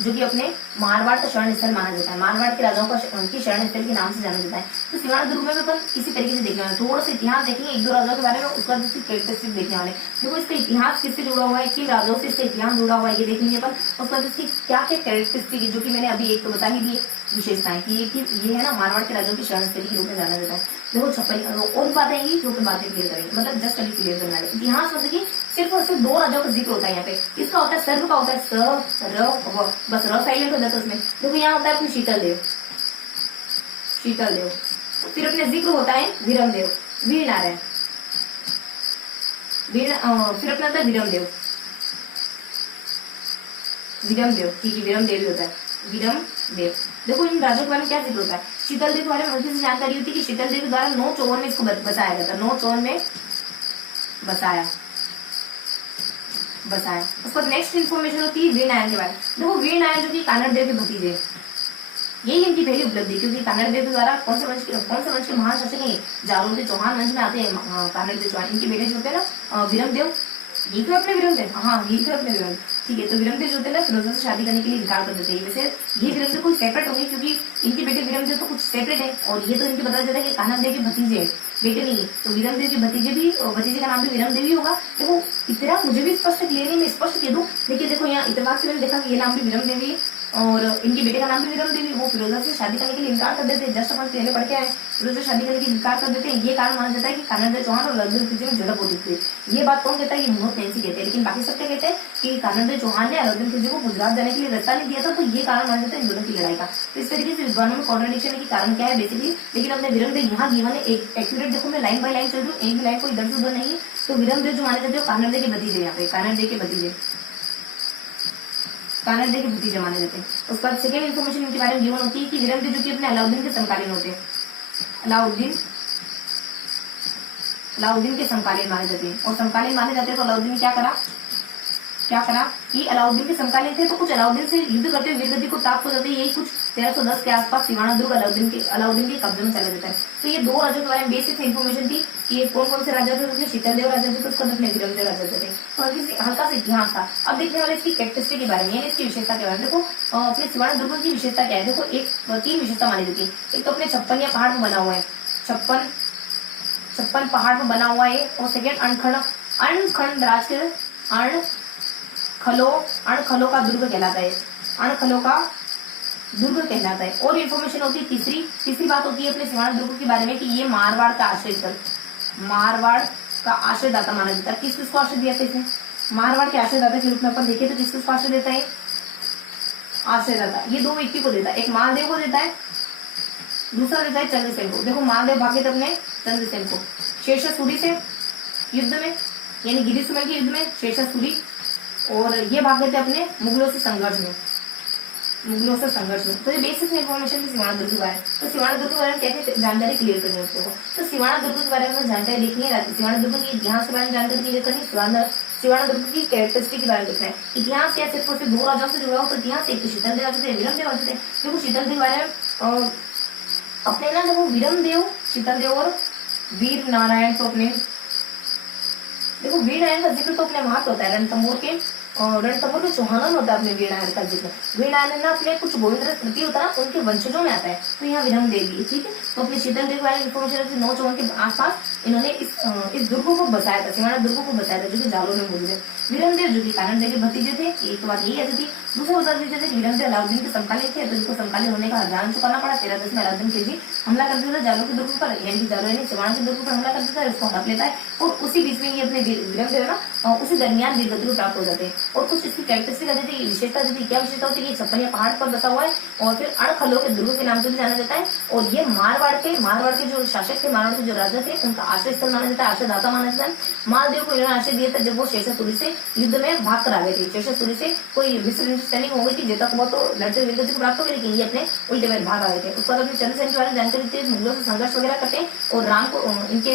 जो कि अपने मारवाड़ का शरण स्थल माना जाता है, मारवाड़ के राजाओं की शरण स्थल के नाम से जाना जाता है। तो सिवाना दुर्ग में भी अपन इसी तरीके से देखने वाले, थोड़ा सा इतिहास देखेंगे 1-2 राजाओं के बारे में, उसका इसकी कैरेक्टरिस्टिक देखने वाले। देखो इसका इतिहास किससे जुड़ा हुआ है, किन राजाओं से इसका इतिहास जुड़ा हुआ है, ये देखेंगे अपन। उसके बाद इसकी क्या क्या कैरेक्टरिस्टिक है, जो कि मैंने अभी एक तो बता ही दी विशेषताएं कि ये है ना मारवाड़ के राजाओं की शरण स्थली के रूप में जाना जाता है। देखो छप्पन और बातें हैं जो कि बातें क्लियर करेंगे, मतलब जस्ट अभी क्लियर करना है। इतिहास मतलब कि सिर्फ और सिर्फ 2 राजाओं का जिक्र होता है यहाँ पे। किसका होता है, सर्व का होता है, स र व, बस र साइलेंट हो जाता है उसमें। देखो यहाँ होता है अपने शीतल देव, फिर अपने जिक्र होता है वीरम देव, वीर नारायण, फिर अपना होता है वीरम देव, ठीक है, वीरम देव भी होता है, वीरम देव। देखो इन राजाओं के बारे में क्या जिक्र होता है। शीतल देव के बारे में हल्की सी जानकारी होती है कि शीतल देव के द्वारा 954 में इसको बसाया गया था, 954 में बसाया। उसके बाद नेक्स्ट इन्फॉर्मेशन होती है वीर नारायण के बारे में। देखो वीर नारायण जो कि कानड़ देव के भतीजे, यही इनकी पहली उपलब्धि, क्योंकि कानड़ देव के द्वारा कौन से वंश के महान शासक है, जालौर के चौहान वंश में आते हैं कानड़ देव चौहान। इनके बेटे जो होते हैं ना वीरम देव, ये तो अपने वीरम देव, हाँ ये तो अपने वीरम, ठीक है। तो वीरम देव जो होते हैं ना फिरोजा से शादी करने के लिए इनकार कर देते हैं। वैसे ये वीरम देव कोई सेपरेट होंगे, क्योंकि इनके बेटे वीरम देव तो कुछ सेपरेट है, और ये तो इनके पता चलता है कि कानड़ देव के भतीजे है, बेटे नहीं है। तो वीरम देव के भतीजे का नाम भी वीरम देव ही होगा। देखो इतना मुझे भी स्पष्ट क्लियर नहीं, मैं स्पष्ट कह दूं, लेकिन देखो यहाँ इतफाक से मैंने देखा कि ये नाम भी वीरम देव ही है, और इनके बेटे का नाम भी विरम देवी। वो फिरोजा से शादी करने के लिए इनकार कर देते हैं। जस्ट अपन पहले पढ़ के आए, फिरोजा से शादी करने के लिए इनकार कर देते हैं। ये कारण माना जाता है कि कानरदेव चौहान और लखनदेव खिलजी में झड़प होती थी। ये बात कौन कहता है? ये मोहम्मद नैन्सी कहते हैं। लेकिन बाकी सब क्या कहते हैं कि कानरदेव चौहान ने लखनदेव खिलजी को गुजरात जाने के लिए रास्ता नहीं दिया था, तो ये कारण माना जाता है इन दोनों की लड़ाई का। तो इस तरीके से विद्वानों में कॉन्ट्रडिक्शन है कि कारण क्या है बेसिकली। लेकिन अपने विरमदेव यहाँ गिवन है एक एक्यूरेट, देखो मैं लाइन बाय लाइन चल रही हूँ, एक भी लाइन को इधर से उधर नहीं है। तो विरमदेव जो माने जाते हैं कानरदेव के भतीजे, यहाँ पे कानरदेव के भतीजे, कानरदेव के भतीजे माने जाते हैं। उसके बाद सेकेंड इन्फॉर्मेशन इनके बारे में गिवन होती है कि विरमदेव जो कि अपने अलाउद्दीन के समकालीन होते हैं, अलाउद्दीन के समकालीन माने जाते हैं। और समकालीन माने जाते हैं तो अलाउद्दीन क्या करा कि अलाउद्दीन के समकालीन थे, तो कुछ अलाउद्दीन से युद्ध करते हुए वीरगति को प्राप्त हो जाते हैं। यही कुछ 1310 के आसपास सिवाना दुर्ग अलाउद्दीन के कब्जे में चला जाता है। तो ये दो राजाओं के बारे में बेसिक इन्फॉर्मेशन थी कि ये कौन कौन से राजा थे। उसमें शीतलदेव राजा थे, तो उसका अपने विरमदेव राजा थे। तो हल्का सा इतिहास था। अब देखने वाले इसकी कैरेक्टरिस्टिक के बारे में, यानी इसकी विशेषता के बारे में। देखो अपने सिवाना दुर्ग की विशेषता क्या है? देखो तीन विशेषता मानी जाती है। एक तो अपने 56 पहाड़ में बना हुआ है, 56 पहाड़ में बना हुआ है। और सेकेंड अणखंड राज के अणखलो का दुर्ग कहलाता है, अणखलो का दुर्ग कहलाता है। और इन्फॉर्मेशन होती है तीसरी बात होती है अपने सिवाना दुर्ग के बारे में कि ये मारवाड़ का आश्रयदाता माना जाता है। किसको आश्रय दिया था इसने? मारवाड़ के आश्रयदाता के रूप में अपन देखें तो किसको आश्रय देता है? आश्रयदाता ये दो व्यक्ति को देता है, एक मालदेव को देता है, दूसरा देता है चंद्रसेन को। देखो मालदेव भागे थे अपने चंद्रसेन को शेषासुरी से युद्ध में, यानी गिरिसुमन के युद्ध में शेषासुरी, और ये भाग गए थे अपने मुगलों से संघर्ष में। तो ये बेसिक इन्फॉर्मेशन थी सिवाना दुर्ग के बारे में। तो सिवाना दुर्ग के बारे में कैसे जानकारी क्लियर करनी है उसको? तो सिवाना दुर्ग के बारे में जानकारी लिखनी है, सिवाना दुर्ग के इतिहास के बारे में जानकारी क्लियर करनी, सिवाना दुर्ग की कैरेक्टरिस्टिक के बारे में लिखना है। इतिहास क्या सिर्फ और सिर्फ दो राजाओं से जुड़ा हो, तो इतिहास एक शीतलदेव राजा थे, विरमदेव राजा थे। देखो शीतलदेव के बारे में अपने ना, देखो विरमदेव, शीतलदेव और वीर नारायण, तो अपने देखो वीर नारायण का जिक्र तो अपने वहां होता है रणथंभौर के चौहानों में होता है अपने वीर नारायण का जिक्र। वीर नारायण ना अपने कुछ गोविंद तृतीय होता है उनके वंशजों में आता है। तो यहाँ विरमदेव भी, ठीक है। तो अपने शीतलदेव के बारे में इन्फॉर्मेशन 954 के आसपास इन्होंने इस दुर्ग को बसाया था, सिवाना दुर्ग को बसाया था, जो कि जालोर में मौजूद है। विरमदेव जो कि कानरदेव के भतीजे थे, एक तो बात यही ऐसी थी। दूसरा बता दीजिए थे विरमदेव अलाउद्दीन के समकालीन थे, तो जिसको समकालीन होने का हरजान चुकाना पड़ा। 1310 में अलाउद्दीन खिलजी हमला कर देता है जालोर के दुर्ग पर, यानी जालोर यानी सिवाना के दुर्ग पर हमला कर देता है, उसको हड़प लेता है। और उसी बीच में ये अपने विरमदेव ना उसी दरमियान वीरगति को प्राप्त हो जाते हैं। और कुछ इसकी कैरेक्टरिस्टिक आ जाती है, विशेषता देती है। क्या विशेषता होती है कि 56 पहाड़ पर बसा हुआ है, और फिर अणखलो के दुर्ग के नाम से भी जाना जाता है। और ये मारवाड़ के जो शासक थे, मारवाड़ के जो राजा थे, उनका आश्रय स्थल माना जाता है, आश्रयदाता माना जाता है। मालदेव को इन्होंने आश्रय दिया था जब वो शेषासुरी से युद्ध में भाग कर आ गए थे। शेषासुरी से कोई मिसअंडरस्टैंडिंग हो गई थी, जेता कुमार तो लड़ते वीरगति को प्राप्त हो गई, लेकिन ये अपने उल्टे में भाग आ गए थे। उसके बाद अपने चंद्रसेन के बारे में जानकारी देते हैं, मुगलों से संघर्ष वगैरह करते हैं। और राम को इनके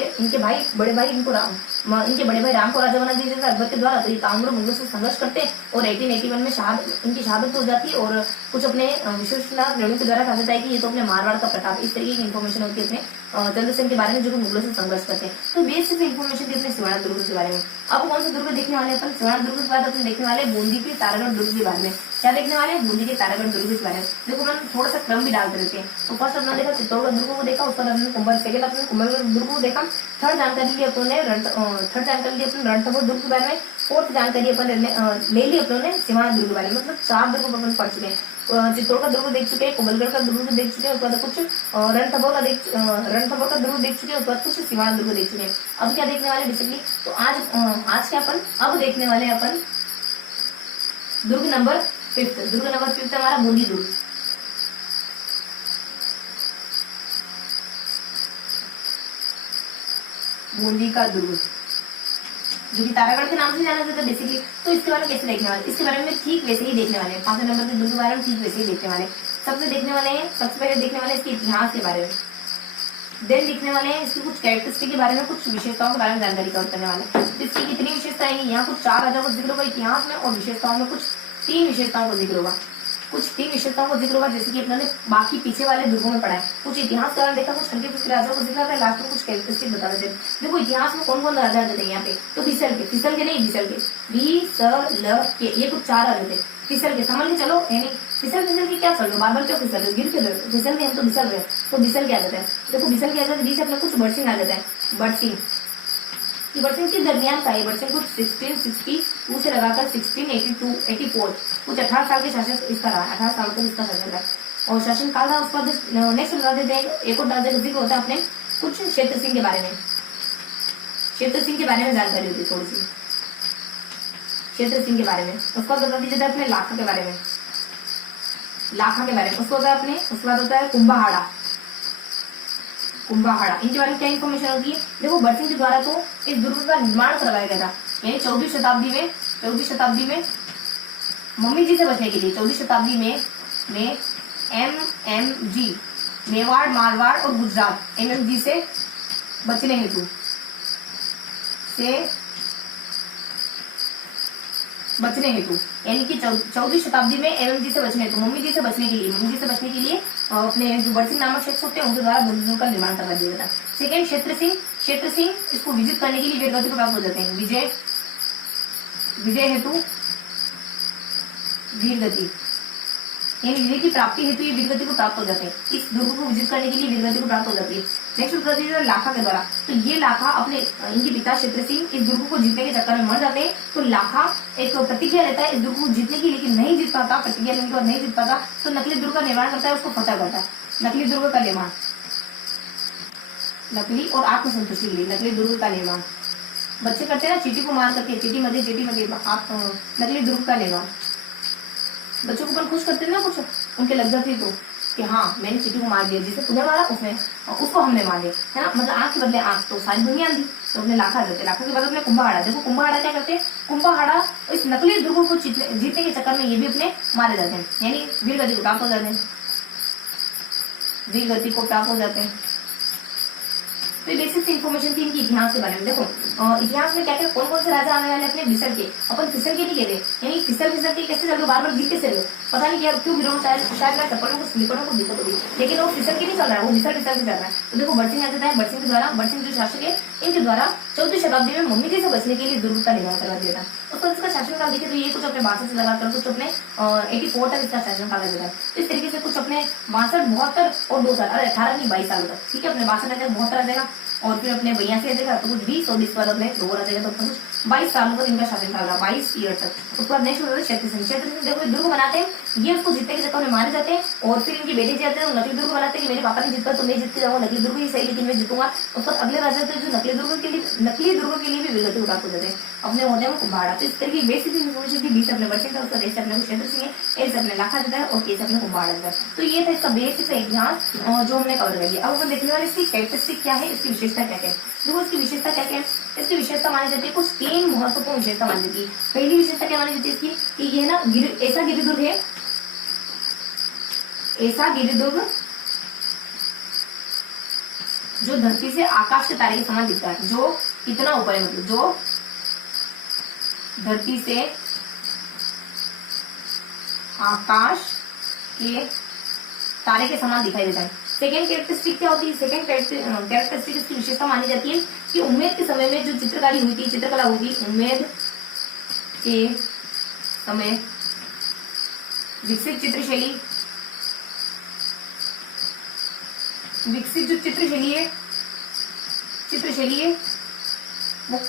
बड़े भाई राम को राजा बना दिया जाता है अकबर के द्वारा। तो ये ताउम्र मुगलों से संघर्ष करते हैं और 1881 में इनकी शहादत हो जाती है। और कुछ अपने विश्वनाथ रेणु के द्वारा कहा जाता है कि ये तो अपने मारवाड़ का प्रताप, इस तरीके की इन्फॉर्मेशन होती है अपने चंद्रसेन के बारे में, जो कि मुगलों से संघर्ष करते हैं। तो बेसिक इन्फॉर्मेशन थी अपने सिवाना दुर्ग के बारे में। अब कौन सा दुर्ग देखने वाले अपन? सिवाना दुर्ग के बाद अपन देखने वाले बूंदी के तारागढ़ दुर्ग के बारे में। क्या देखने वाले? बूंदी के तारागढ़ दुर्ग के बारे में। देखो मैं थोड़ा सा क्रम भी डालते रहते हैं। तो फर्स्ट अपना देखा चित्तौड़गढ़ दुर्ग को देखा, उसके बाद अपने कुंभलगढ़ दुर्ग को देखा। थर्ड जानकारी ली अपने रणथंभौर दुर्ग के बारे में। फोर्थ जानकारी अपन ले ली अपने सिवाना दुर्ग के बारे में। मतलब 4 दुर्ग अपन पढ़ चुके हैं। चित्तौड़ का दुर्ग देख चुके हैं, कुंभलगढ़ का दुर्ग देख चुके हैं, उसके बाद कुछ रणथंभौर का दुर्ग देख चुके हैं, उसके बाद कुछ सिवाना दुर्ग देख चुके हैं। अब क्या देखने वाले बेसिकली? तो आज क्या अपन अब देखने वाले अपन दुर्ग नंबर 5 हमारा बूंदी दुर्ग। बूंदी का दुर्ग जो कि तारागढ़ के नाम से जाना जाता है बेसिकली। तो इसके बारे में कैसे देखने वाले? इसके बारे में ठीक वैसे ही देखने वाले हैं। 5 नंबर के दुर्ग के बारे में ठीक वैसे ही देखने वाले। सबसे पहले देखने वाले इसके इतिहास के बारे में, देन लिखने वाले हैं इसकी कुछ कैरेक्टरिस्टिक के बारे में, कुछ विशेषताओं के बारे में जानकारी कवर करने वाले हैं। इसकी कितनी विशेषताएं हैं? यहाँ कुछ 4 राजाओं का जिक्र होगा इतिहास में, और विशेषताओं में कुछ 3 विशेषताओं का जिक्र होगा। जैसे कि अपने बाकी पीछे वाले दुर्गों में पढ़ा है। कुछ इतिहास के बारे में देखा, कुछ हल्के फुल्के राजाओं को जिक्र है, लास्ट में कुछ कैरेक्टरिस्टिक बता देते हैं। देखो इतिहास में कौन कौन राजा थे यहाँ पे? तो फिसल के ये कुछ 4 राजा थे। फिसल के समझ के चलो, यानी फिसल के क्या चल रहे, बार क्यों फिसल रहे, गिर के फिसल के हम तो फिसल रहे। तो फिसल के आ जाता है। देखो फिसल के आ जाता है, बीच अपने कुछ बड़सिंह आ जाता है। बड़सिंह ये बढ़ सिंह के दरमियान का है। बढ़ सिंह कुछ 1662 से लगाकर 1682 84 कुछ 18 साल के शासन इसका रहा, 18 साल तक इसका शासन रहा और शासन काल था। उसके बाद नेक्स्ट बता देते हैं, एक और राजा जिक्र होता है अपने कुछ क्षेत्र सिंह के बारे में। क्षेत्र सिंह के बारे में जानकारी होती है थोड़ी सी, क्षेत्र सिंह के बारे में। उसके बाद बता दीजिए अपने लाखा के बारे में, लाखा के बारे में। उसको होता है अपने, उसके बाद होता है कुंभाहाड़ा, कुंभाहाड़ा। इनके बारे में क्या इन्फॉर्मेशन होती है? देखो बरसिंह के द्वारा तो इस दुर्ग का निर्माण करवाया गया था, यानी 14वीं शताब्दी में मम्मी जी से बचने के लिए 14वीं शताब्दी में MMG मेवाड़, मारवाड़ और गुजरात MMG से बचने हेतु यानी कि 14वीं शताब्दी में MMG से बचने हेतु मम्मी जी से बचने के लिए अपने जो बरसिंह नामक शख्स होते हैं उनके द्वारा दुर्ग का निर्माण करवा दिया था। सेकेंड क्षेत्र सिंह इसको विजिट करने के लिए वीरगति को प्राप्त हो जाते हैं। विजय हेतु वीरगति, यानी विजय की प्राप्ति हेतु ये वीरगति को प्राप्त हो जाते हैं। इस दुर्ग को विजिट करने के लिए वीरगति को प्राप्त हो जाती है। नेक्स्ट बता दीजिए लाखा के द्वारा, तो ये लाखा अपने इनके पिता क्षेत्र सिंह इस दुर्ग को जीतने के चक्कर में मर जाते हैं। तो लाखा एक प्रतिज्ञा लेता है इस दुर्ग को जीतने की, लेकिन नहीं जीत पाता, प्रतिज्ञा लेने के बाद नहीं जीत पाता, तो नकली दुर्ग का निर्माण करता है, उसको फतह करता है। नकली दुर्ग का निर्माण, नकली और आत्मसंतुष्टि के लिए नकली दुर्ग का निर्माण बच्चे करते हैं ना, चीटी को मार करके, चीटी मजे नकली दुर्ग का निर्माण। बच्चों को अपन खुश करते थे ना, कुछ उनके लग जाती तो कि हाँ मैंने चीटी को मार दिया, जिसे तुम्हें मारा उसको हमने मार दिया, है ना। मतलब आंख के बदले आंख, तो सारी दुनिया दी, तो अपने लाखा देते। लाखा के बाद अपने कुंभाहाड़ा। देखो कुंभाहाड़ा क्या करते हैं, कुंभाहाड़ा इस नकली दुर्ग को जीतने के चक्कर में ये भी अपने मारे जाते हैं, यानी वीरगति को प्राप्त हो जाते हैं, वीरगति को प्राप्त हो जाते हैं। तो बेसिक इन्फॉर्मेशन थी इनकी इतिहास के बारे में। देखो इतिहास में क्या क्या कौन कौन से राजा आने वाले अपने फिसल के, अपन फिसल के नहीं कहते, यानी फिसल के कैसे चल रहे, बार गिर के चल रहे, पता नहीं क्या क्यों गिरो, शायद मैं चप्पलों को स्लीपरों को दिक्कत होगी, लेकिन वो फिसल के नहीं चल रहा है, वो फिसल के चल रहा है। तो देखो बरसिंह आ जाता है, बरसिंह के द्वारा, बरसिंह जो शासक है इनके द्वारा 14वीं शताब्दी में मम्मी जी से बचने के लिए दुर्ग का निर्माण करवा दिया था। उसको इसका शासनकाल देखे तो ये कुछ अपने 62 से लगाकर कुछ अपने 84 तक इसका शासनकाल आ जाता है। इस तरीके से कुछ अपने 62, 72 और 2 साल, 18 नहीं 22 साल तक, ठीक है। अपने 62 आ जाएगा, 72 आ जाएगा और फिर अपने 82 आ जाएगा, तो कुछ 20 और 20 बाद अपने 2 आ जाएगा, तो कुछ 22 सालों तक इनका शासनकाल रहा, 22 ईयर तक। उसके बाद नेक्स्ट होता है क्षेत्र सिंह। क्षेत्र सिंह देखो दुर्ग बनाते हैं, ये उसको जीतने के चक्कर में मारे जाते हैं और फिर इनके बेटे जाते हैं, नकली दुर्ग बनाते हैं कि मेरे पापा नहीं जीतता तो मैं जीत के जाऊंगा, नकली दुर्ग ही सही लेकिन मैं जीतूंगा। उसके बाद अगले राजा थे जो नकली दुर्ग के लिए भी वीरगति प्राप्त हो जाते हैं, अपने होते हैं वो कुंभाहाड़ा। तो इस तरह की बेसिक इन्फॉर्मेशन थी। 20 अपने बरसिंह था, उसका देश अपने क्षेत्र सिंह है, एस अपने लाखा देता है और केस अपने कुंभाहाड़ा देता है। तो ये था इसका बेसिक इतिहास जो हमने कवर कर लिया। अब अपन देखने वाले इसकी कैरेक्टरिस्टिक क्या है, इसकी विशेषता क्या है। देखो इसकी विशेषता क्या क्या है, इसकी विशेषता मानी जाती है कुछ 3 महत्वपूर्ण विशेषता मानी जाती है। पहली विशेषता क्या मानी जाती है इसकी कि ये ना ऐसा गिरिदुर्ग है, ऐसा गिरिदुर्ग जो धरती से आकाश के तारे के समान दिखता है, जो कितना ऊपर है, मतलब जो धरती से आकाश के तारे के समान दिखाई देता है। सेकेंड कैरेक्टरिस्टिक क्या होती है, सेकेंड कैरेक्टरिस्टिक इसकी विशेषता मानी जाती है कि उम्मेद के समय में जो चित्रकारी हुई थी, चित्रकला हुई थी, उम्मेद के समय विकसित जो चित्रशैली है वो,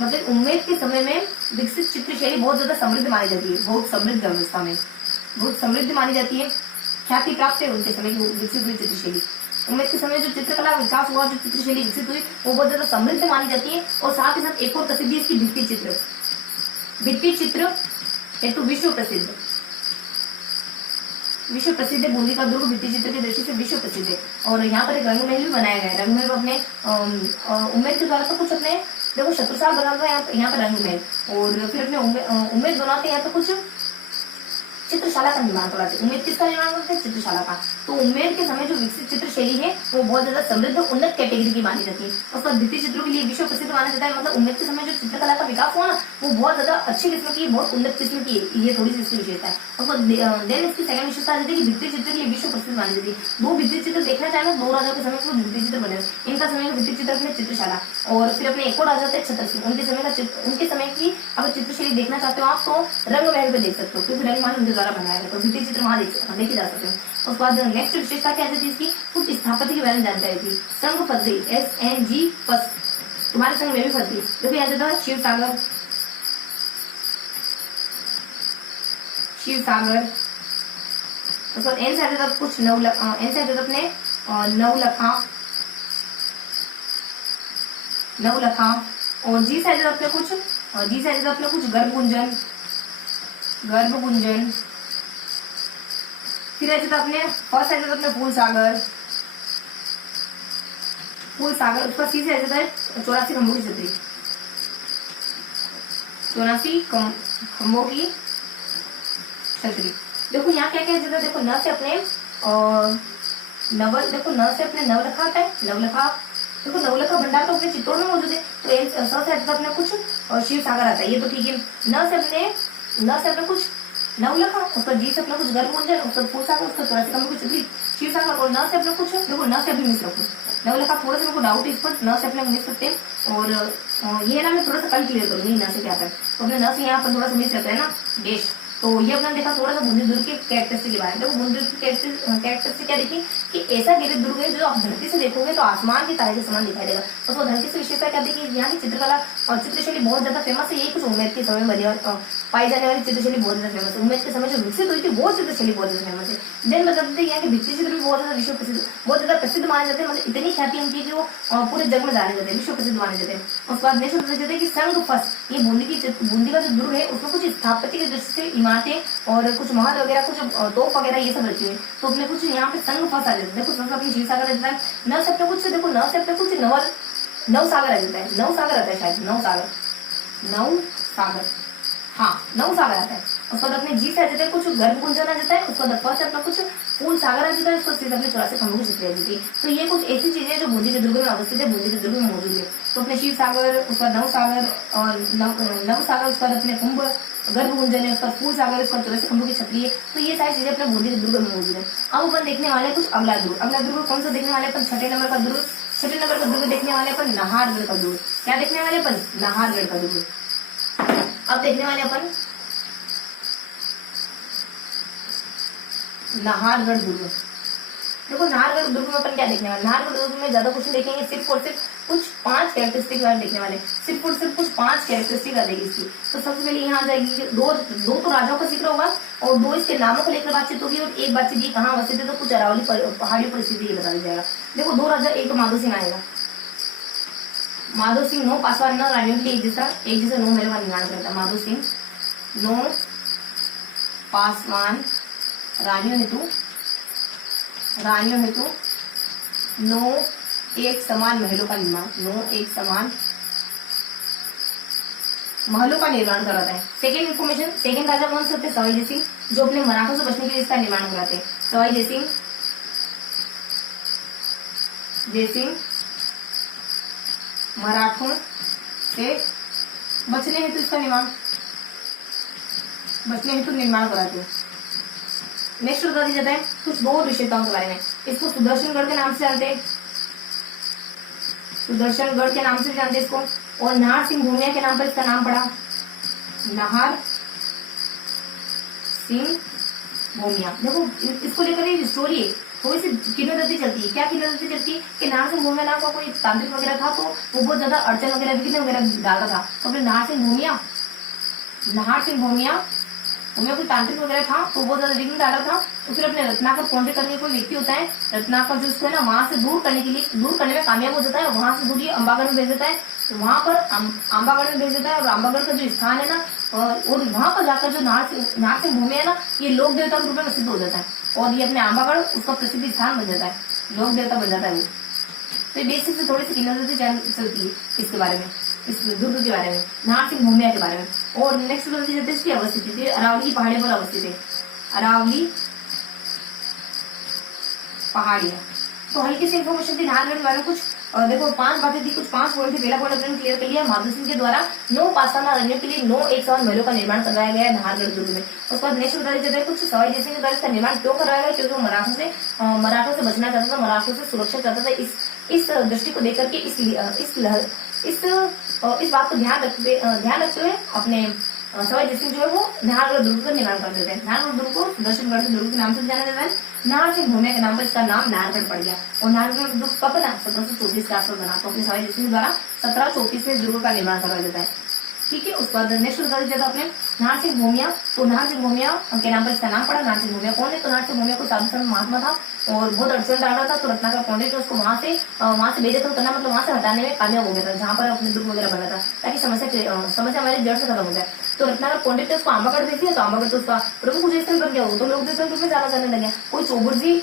मतलब उम्मेद के समय में विकसित चित्रशैली बहुत ज्यादा समृद्ध मानी जाती है, बहुत समृद्ध अवस्था में, बहुत समृद्ध मानी जाती है। ख्याति प्राप्त है उनके समय की विकसित हुई चित्रशैली। उम्मेद के समय जो चित्रकला विकास हुआ, जो चित्रशैली विकसित हुई, वो बहुत ज्यादा समृद्ध मानी जाती है। और साथ ही साथ एक और प्रसिद्धि इसकी भित्ति चित्र हेतु विश्व प्रसिद्ध है। बूंदी का दुर्ग भित्ति चित्र की दृष्टि से विश्व प्रसिद्ध है। और यहाँ पर एक रंग महल भी बनाया गया है। रंग महल अपने उम्मेद के द्वारा तो कुछ अपने देखो शत्रुसाल बना हुआ है यहाँ पर रंग महल, और फिर अपने उम्मेद बनाते हैं तो कुछ चित्रशाला का निर्माण कराते हैं। उम्मेद किसका निर्माण करते हैं, चित्रशाला का। तो उम्मेद के समय जो विकसित चित्रशैली है वो बहुत ज्यादा समृद्ध उन्नत कैटेगरी की मानी जाती है। उसका भित्ति चित्रों के लिए विश्व प्रसिद्ध माना जाता है। मतलब उम्मेद के समय जो चित्रकला का विकास हुआ ना, वो बहुत ज्यादा अच्छी किस्म की, बहुत उन्नत किस्म की है। ये थोड़ी सी इसकी विशेषता है। उसको देन इसकी सेकंड विशेषता है कि भित्ति चित्र के लिए विश्व प्रसिद्ध मानी जाती है। वो भित्ति चित्र देखना चाहे 2 राजाओं के समय के भित्ति चित्र बने, इनका समय का भित्ति चित्र अपने चित्रशाला, और फिर अपने एक और राजा थे छत्र सिंह, उनके समय की अगर चित्रशैली देखना चाहते हो आप तो रंग महल पे देख सकते हो, क्योंकि रंग महल उनके द्वारा बनाया गया, तो भित्ति चित्र वहां देखे जा सकते हैं। उसके बाद नेक्स्ट विशेषता क्या थी इसकी, कुछ स्थापत्य के बारे में जानकारी थी। संघ फज्जे SNG तुम्हारे संग मैं भी फंसी। देखो यहाँ से था शिव सागर, शिव सागर। तो एन से आता था कुछ एन से आता था अपने नवलखा, नवलखा। और जी से आता था अपने कुछ, जी से आता था अपने कुछ गर्भगुंजन, गर्भगुंजन। फिर ऐसे था अपने फर्स्ट ऐसे था अपने फूल सागर, फूल सागर। उसका सी से ऐसे था 84 खंभों की छतरी, 84 खंभों की छतरी। देखो यहाँ क्या क्या है, देखो न से अपने नवल, देखो न से अपने नवलखा आता है, नवलखा। देखो नवलखा भंडार तो अपने चित्तौड़ में मौजूद है, तो स से अपने कुछ शिव सागर आता है, ये तो ठीक है। न से अपने कुछ नवलखा, उसका जी से अपना कुछ गर्भगुंजन, उसका फूल सागर, उसका 84 खंभों की छतरी, शिव सागर। और न से अपने कुछ, देखो न से अपने मिस रखो, नवलखा थोड़ा सा मेरे को डाउट है इस पर, न से अपने मिस सकते हैं। और ये ना मैं थोड़ा सा कल क्लियर करूंगी न से क्या कर, तो अपने न से यहाँ पर थोड़ा सा मिस रहता है ना देश। तो ये अपना देखा थोड़ा सा बूंदी दुर्ग के कैरेक्टरिस्टिक के बारे में। देखो बूंदी दुर्ग की कैरेक्टरिस्टिक क्या देखी कि ऐसा गिरित दुर्ग है जो आप धरती से देखोगे तो आसमान के तारे के समान दिखाई देगा। तो उसको धरती से विशेषता क्या देखी, यहाँ की चित्रकला और चित्रशैली बहुत ज्यादा फेमस है। यही कुछ उम्मेद के समय बनी पाई जाने वाली चित्रशैली बहुत ज्यादा फेमस है। उम्मेद के समय जो विकसित हुई थी वो चित्रशैली बहुत ज्यादा फेमस है। देन बताते यहाँ के भित्ति चित्र भी बहुत ज्यादा विश्व प्रसिद्ध, बहुत ज्यादा प्रसिद्ध माने जाते हैं। मतलब इतनी ख्याति उनकी कि वो पूरे जग में जाने जाते हैं, विश्व प्रसिद्ध माने जाते हैं। उसके बाद नेक्स्ट बताते हैं कि संघ फस, ये बूंदी का जो दुर्ग है उसमें कुछ स्थापत्य की दृष्टि से इमारतें और कुछ महल वगैरह, कुछ तोप वगैरह ये सब रखी हुई। तो अपने कुछ यहाँ पे संघ फस आ जाता है। देखो संघ अपनी शिव सागर आ जाता है, न से अपने कुछ, देखो न से अपने कुछ नव सागर आ जाता है, नव सागर आता है शायद, नव सागर, हाँ नव सागर आता है। उसके बाद अपने जी से आ जाता है कुछ गर्भगुंजन आ जाता है। उसके बाद फर्स्ट अपना कुछ फूल सागर आ जाता है। उसको सीधे अपने 84 खंभों की छतरी आ जाती है। तो ये कुछ ऐसी चीजें जो बूंदी के दुर्ग में अवस्थित है, बूंदी के दुर्ग में मौजूद है। तो अपने शिव सागर, उसका नव सागर और नव सागर, उसके बाद अपने कुंभ गर्भगुंजन है, उसका फूल सागर, उसका 84 खंभों की छतरी है। तो ये सारी चीजें अपने बूंदी के दुर्ग में मौजूद है। अब अपन देखने वाले कुछ अगला दुर्ग। अगला दुर्ग कौन सा देखने वाले अपन, छठे नंबर का दुर्ग। छठे नंबर का दुर्ग देखने वाले अपन नाहरगढ़ का दुर्ग। क्या देखने वाले अपन, नाहरगढ़ का दुर्ग। अब देखने वाले अपन नाहरगढ़ दुर्ग। देखो नाहरगढ़ दुर्ग में अपन क्या देखने वाले, नाहरगढ़ दुर्ग में ज्यादा क्वेश्चन देखेंगे, सिर्फ और सिर्फ कुछ 5 कैरेक्टरिस्टिक बारे देखने वाले, सिर्फ और सिर्फ कुछ 5 कैरेक्टरिस्टिक आ जाएगी इसकी। तो सबसे पहले यहाँ आ जाएगी दो तो राजाओं का जिक्र होगा और 2 इसके नामों को लेकर बातचीत होगी और एक बातचीत ये कहाँ अवस्थित है, तो कुछ अरावली पहाड़ी परिस्थिति ये बता दिया जाएगा। देखो 2 राजा, एक तो माधो सिंह आएगा, माधो सिंह 9 पासवान न रानियों के लिए एक जैसा 9 महलों का निर्माण करता। माधो सिंह 9 पासवान रानियों हेतु 9 एक समान महलों का निर्माण, 9 एक समान महलों का निर्माण कराता है। सेकेंड इन्फॉर्मेशन, सेकेंड राजा कौन से होते हैं, सवाई जय सिंह, जो अपने मराठों से बचने के लिए इसका निर्माण कराते हैं। सवाई जय सिंह मराठों से बचने हेतु इसका निर्माण कराते हैं। नेक्स्ट बता दिया जाता है कुछ 2 विशेषताओं के बारे में। इसको सुदर्शनगढ़ के नाम से जानते हैं, सुदर्शनगढ़ के नाम से जानते हैं इसको। और नाहर सिंह भूमिया के नाम पर इसका नाम पड़ा, नाहर सिंह भूमिया। देखो इसको लेकर एक स्टोरी है, थोड़ी सी किन्नौती चलती है। क्या किन्नौती चलती है कि नाहर सिंह भूमिया नाम का कोई तांत्रिक वगैरह था, तो वो बहुत ज्यादा अड़चन वगैरह विघ्न वगैरह डालता था। तो अपने नाहर सिंह भूमिया उनमें कोई तांत्रिक वगैरह था, तो बहुत ज्यादा विघ्न डाला था। तो फिर अपने रत्नाकर पहुंचे करने कोई व्यक्ति होता है, रत्नाकर जो उसको है ना वहां से दूर करने में कामयाब हो जाता है। वहां से दूर अंबागढ़ में भेज देता है, तो वहां पर अंबागढ़ में भेज देता है। और अंबागढ़ का जो स्थान है ना, और वहां पर जाकर जो नाहर सिंह भूमिया है ना, ये लोक देवता के रूप में प्रसिद्ध हो जाता है। और ये अपने अंबागढ़ उसका प्रसिद्ध स्थान बन जाता है, लोक देवता बन जाता है वो। तो बेसिक से थोड़ी सी किन्नौती चलती है इसके बारे में, इस दुर्ग के बारे में, नाहर सिंह भूमिया के बारे में। और नेक्स्ट बताती जाती है इसकी अवस्थिति थी, अरावली की पहाड़ियों पर अवस्थित है, अरावली पहाड़ियां। तो हल्की सी इन्फॉर्मेशन थी नाहरगढ़ के बारे में। कुछ देखो 5 बातें थी, कुछ 5 पॉइंट थे। पहला पॉइंट अपने क्लियर कर लिया, माधो सिंह के द्वारा 9 पासवान रानियों के लिए 9 एक समान महलों का निर्माण करवाया गया है नाहरगढ़ दुर्ग में। उसके बाद नेक्स्ट बता दिया जाता है कुछ सवाई जय सिंह के द्वारा इसका निर्माण क्यों करवाया गया, क्योंकि वो मराठों से बचना चाहता था, मराठों से सुरक्षा चाहता था। इस दृष्टि को देकर के इस बात को ध्यान रखते हुए अपने सवाई जयसिंह जो है वो नाहरगढ़ दुर्ग का निर्माण कर देते हैं। नाहरगढ़ दुर्ग को सुदर्शनगढ़ दुर्ग के नाम से जाना जाता है। नाहर सिंह भूमिया के नाम पर इसका नाम नाहरगढ़ पड़ गया। और नाहरगढ़ दुर्ग कब बना? 1734 के आसपास बना। तो अपने सवाई जयसिंह द्वारा 1734 में दुर्ग का निर्माण करवाया जाता है। ठीक है, उसके बाद नेक्स्ट बता दीजिएगा अपने नाहर सिंह भूमिया। तो नाहर सिंह भूमिया के नाम पर इसका नाम पड़ा। नाहर सिंह भूमिया कौन है? तो नाहर सिंह भूमिया कोई साधु संत महात्मा था और बहुत अड़चन डाल रहा था। तो रत्नाकर पंडित ने उसको वहां से बेदखल करना, मतलब वहां से हटाने में कामयाब हो गया था, जहां पर अपने दुर्ग वगैरह बना था, ताकि समस्या हमारी जड़ से खत्म हो जाए। तो रत्नाकर पंडित ने उसको आंबागढ़ भेज दिया। तो आंबागढ़ तो उसका प्रमुख उद्देश्य स्थल बन गया। वो तो लोग उद्देश्य स्थल में ज्यादा जाने लगे। कोई चौबुर्जी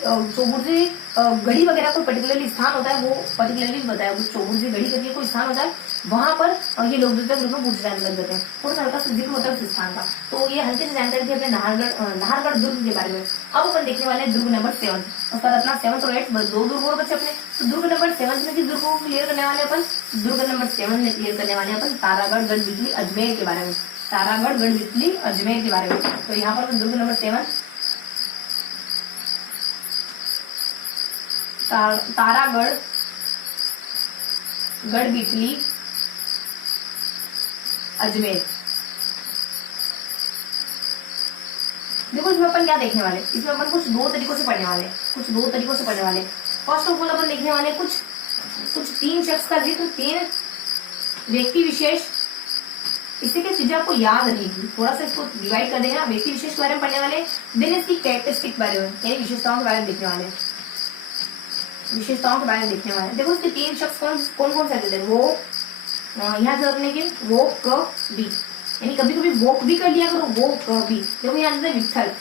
गढ़ी वगैरह कोई पर्टिकुलरली स्थान होता है, वो पर्टिकुलरली बताया, वो चौबुर्जी गढ़ी करके कोई स्थान होता है, वहां पर ये लोग रूप में पूछ जाने लग जाते हैं। थोड़ा सा हल्का जिक्र होता है उस स्थान का। तो ये हल्की सी जानकारी थी अपने नाहरगढ़ दुर्ग के बारे में। अब अपन देखने वाले हैं दुर्ग नंबर 7। उसका अपना 7 और 8 बस 2 दुर्ग और बच्चे अपने। तो दुर्ग नंबर 7 में किस दुर्ग को क्लियर करने वाले अपन? दुर्ग नंबर 7 में क्लियर करने वाले अपन तारागढ़, गढ़बितली, अजमेर के बारे में। तारागढ़, गढ़बितली, अजमेर के बारे में। तो यहाँ पर दुर्ग नंबर 7 तारागढ़, गढ़बितली, अजमेर। देखो इसमें अपन क्या देखने वाले? इसमें अपन कुछ दो तरीकों से पढ़ने वाले। फर्स्ट ऑफ ऑल अपन देखने वाले कुछ 3 शख्स का जिक्र, 3 व्यक्ति विशेष। इससे क्या चीजें आपको याद रहेगी, थोड़ा सा इसको डिवाइड कर देना। व्यक्ति विशेष के बारे में पढ़ने वाले, देन इसकी कैरेक्टरिस्टिक के बारे में, यानी विशेषताओं के बारे में देखने वाले। देखो इसके 3 शख्स कौन कौन से थे? वो यहाँ से अपने के वो क बी, यानी कभी कभी वोक भी कर लिया करो, वो क बी। देखो यहाँ से विठल।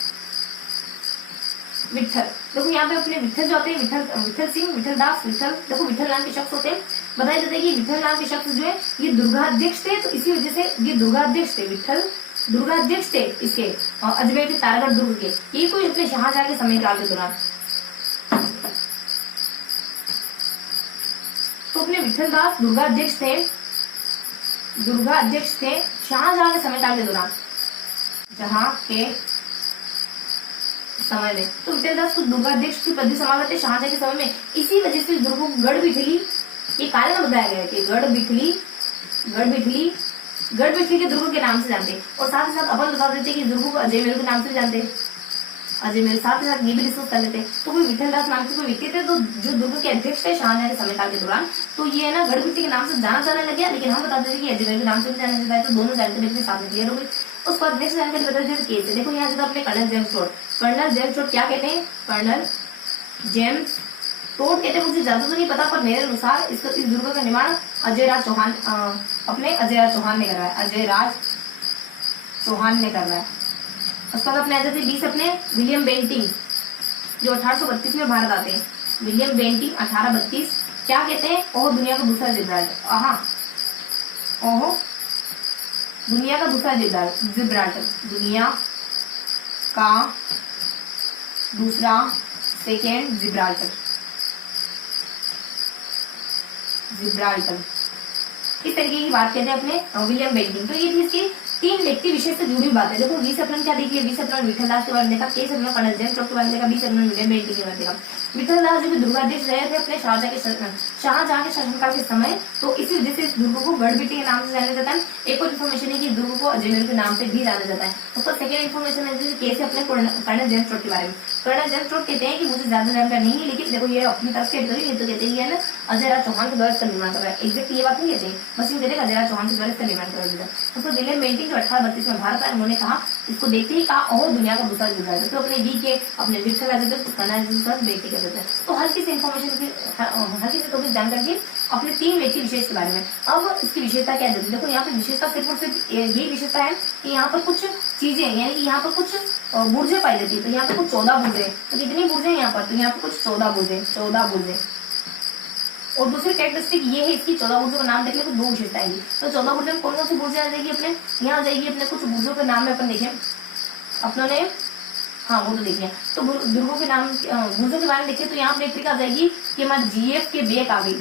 देखो यहाँ पे अपने विठल जो होते हैं, विठल सिंह, विठल दास, विठल। देखो विठल नाम के शख्स होते हैं। बताया जाता है कि विठल नाम के शख्स जो है ये दुर्गाध्यक्ष थे। तो इसी वजह से ये दुर्गाध्यक्ष थे, विठल दुर्गाध्यक्ष थे इसके अजमेर के तारागढ़ दुर्ग के। ये कोई अपने शाहजहां के समय काल के दौरान। तो अपने विठल दास दुर्गाध्यक्ष थे शाहजहां के समय काल के दौरान, जहां के समय में। तो विठल दास को दुर्गाध्यक्ष की पदवी संभालते थे शाहजहां के समय में। इसी वजह से दुर्ग को गढ़बितली, ये कारण बताया गया है कि गढ़बितली के दुर्ग के नाम से जानते। और साथ ही साथ अपन बता देते कि दुर्ग को अजमेर के नाम से जानते। अजमेर साथ ही साथ ये भी डिस्कस कर लेते हैं। तो कोई विठल दास नाम के कोई व्यक्ति थे, तो जो दुर्ग के अध्यक्ष थे शाहजहां के समय काल के दौरान। तो ये है ना गढ़बितली के नाम से जाने लग गया, लेकिन हम बताते थे कि अजमेर के नाम से भी जाना जाता है। तो दोनों जानकारी अपने साथ में क्लियर हो गई। उसके बाद नेक्स्ट जानकारी बता देते केस है। देखो यहाँ से अपने कर्नल जेम्स टोड क्या कहते हैं? कर्नल जेम्स टोड कहते हैं। मुझे ज्यादा तो नहीं पता, पर मेरे अनुसार इस दुर्ग का निर्माण अजयराज चौहान ने करवाया। उसके बाद अपने आ जाते 20 अपने विलियम बेंटिंग, जो 1832 में भारत आते हैं। विलियम बेंटिंग 1832 क्या कहते हैं? ओहो दुनिया का दूसरा जिब्राल्टर। दुनिया का दूसरा जिब्राल्टर, दुनिया का दूसरा सेकेंड जिब्राल्टर। इस तरीके की बात कहते हैं अपने विलियम बेंटिंग। तो ये थी इसकी 3 व्यक्ति विशेष से जुड़ी हुई बात है। देखो 20 अप्रैल क्या देखिए, 20 अप्रैल विठल दास के बारे में देखा, 23 अप्रैल कर्नल जेम्स टोड के बारे में देखा, 20 अप्रैल विलियम बेंटिंग के बारे में देखा। विठल दास जो दुर्गाध्यक्ष रहे थे अपने शाहजहां के शासनकाल के समय। तो इसी वजह से इस दुर्ग को गढ़बितली के नाम से जाना जाता है। एक और इन्फॉर्मेशन है कि दुर्ग को अजमेर के नाम से भी जाना जाता है। उसका सेकंड इन्फॉर्मेशन है केस अपने कर्नल जेम्स टोड के बारे में। कर्नल जेम्स टोड कहते हैं कि मुझे ज्यादा जानकारी नहीं है, लेकिन देखो ये अपनी तरफ से तो कहते हैं ना अजयराज चौहान के द्वारा इसका निर्माण करवाया। एग्जैक्ट ये बात नहीं कहते, बस ये कहते हैं अजयराज चौहान के द्वारा इसका निर्माण करवा दिया। उसको विलियम बेंटिंग जो 1832 में भारत आए, उन्होंने कहा, इसको देखते ही कहा और दुनिया का दूसरा जिब्राल्टर। तो अपने वी के अपने विठल आ जाते, कर्नल बेटी कर देते हैं। तो हल्की से इन्फॉर्मेशन की, हल्की से थोड़ी जानकारी दी अपने 3 व्यक्ति विशेष के बारे में। अब इसकी विशेषता क्या है? देखो यहाँ पे विशेषता सिर्फ और सिर्फ यही विशेषता है कि यहाँ पर कुछ चीजें, यानी कि यहाँ पर कुछ बुर्जे पाई जाती है। तो यहाँ पर कुछ 14 बुर्जे। तो कितनी बुर्जे हैं यहाँ पर? तो यहाँ पर कुछ 14 बुर्जे। और दूसरी कैरेक्टरिस्टिक ये है इसकी, 14 बुर्जों का नाम देख ले तो 2 विशेषताएं। तो 14 बुर्जों में कौन कौन सी बुर्जे आ जाएगी अपने? यहाँ आ जाएगी अपने कुछ बुर्जों के नाम में अपन देखें अपनों ने, हाँ वो तो देखिए। तो दुर्गों के नाम, बुर्जों के बारे में देखिए तो यहाँ पर एक ट्रिक आ जाएगी कि हमारे GF के बेक आ गई,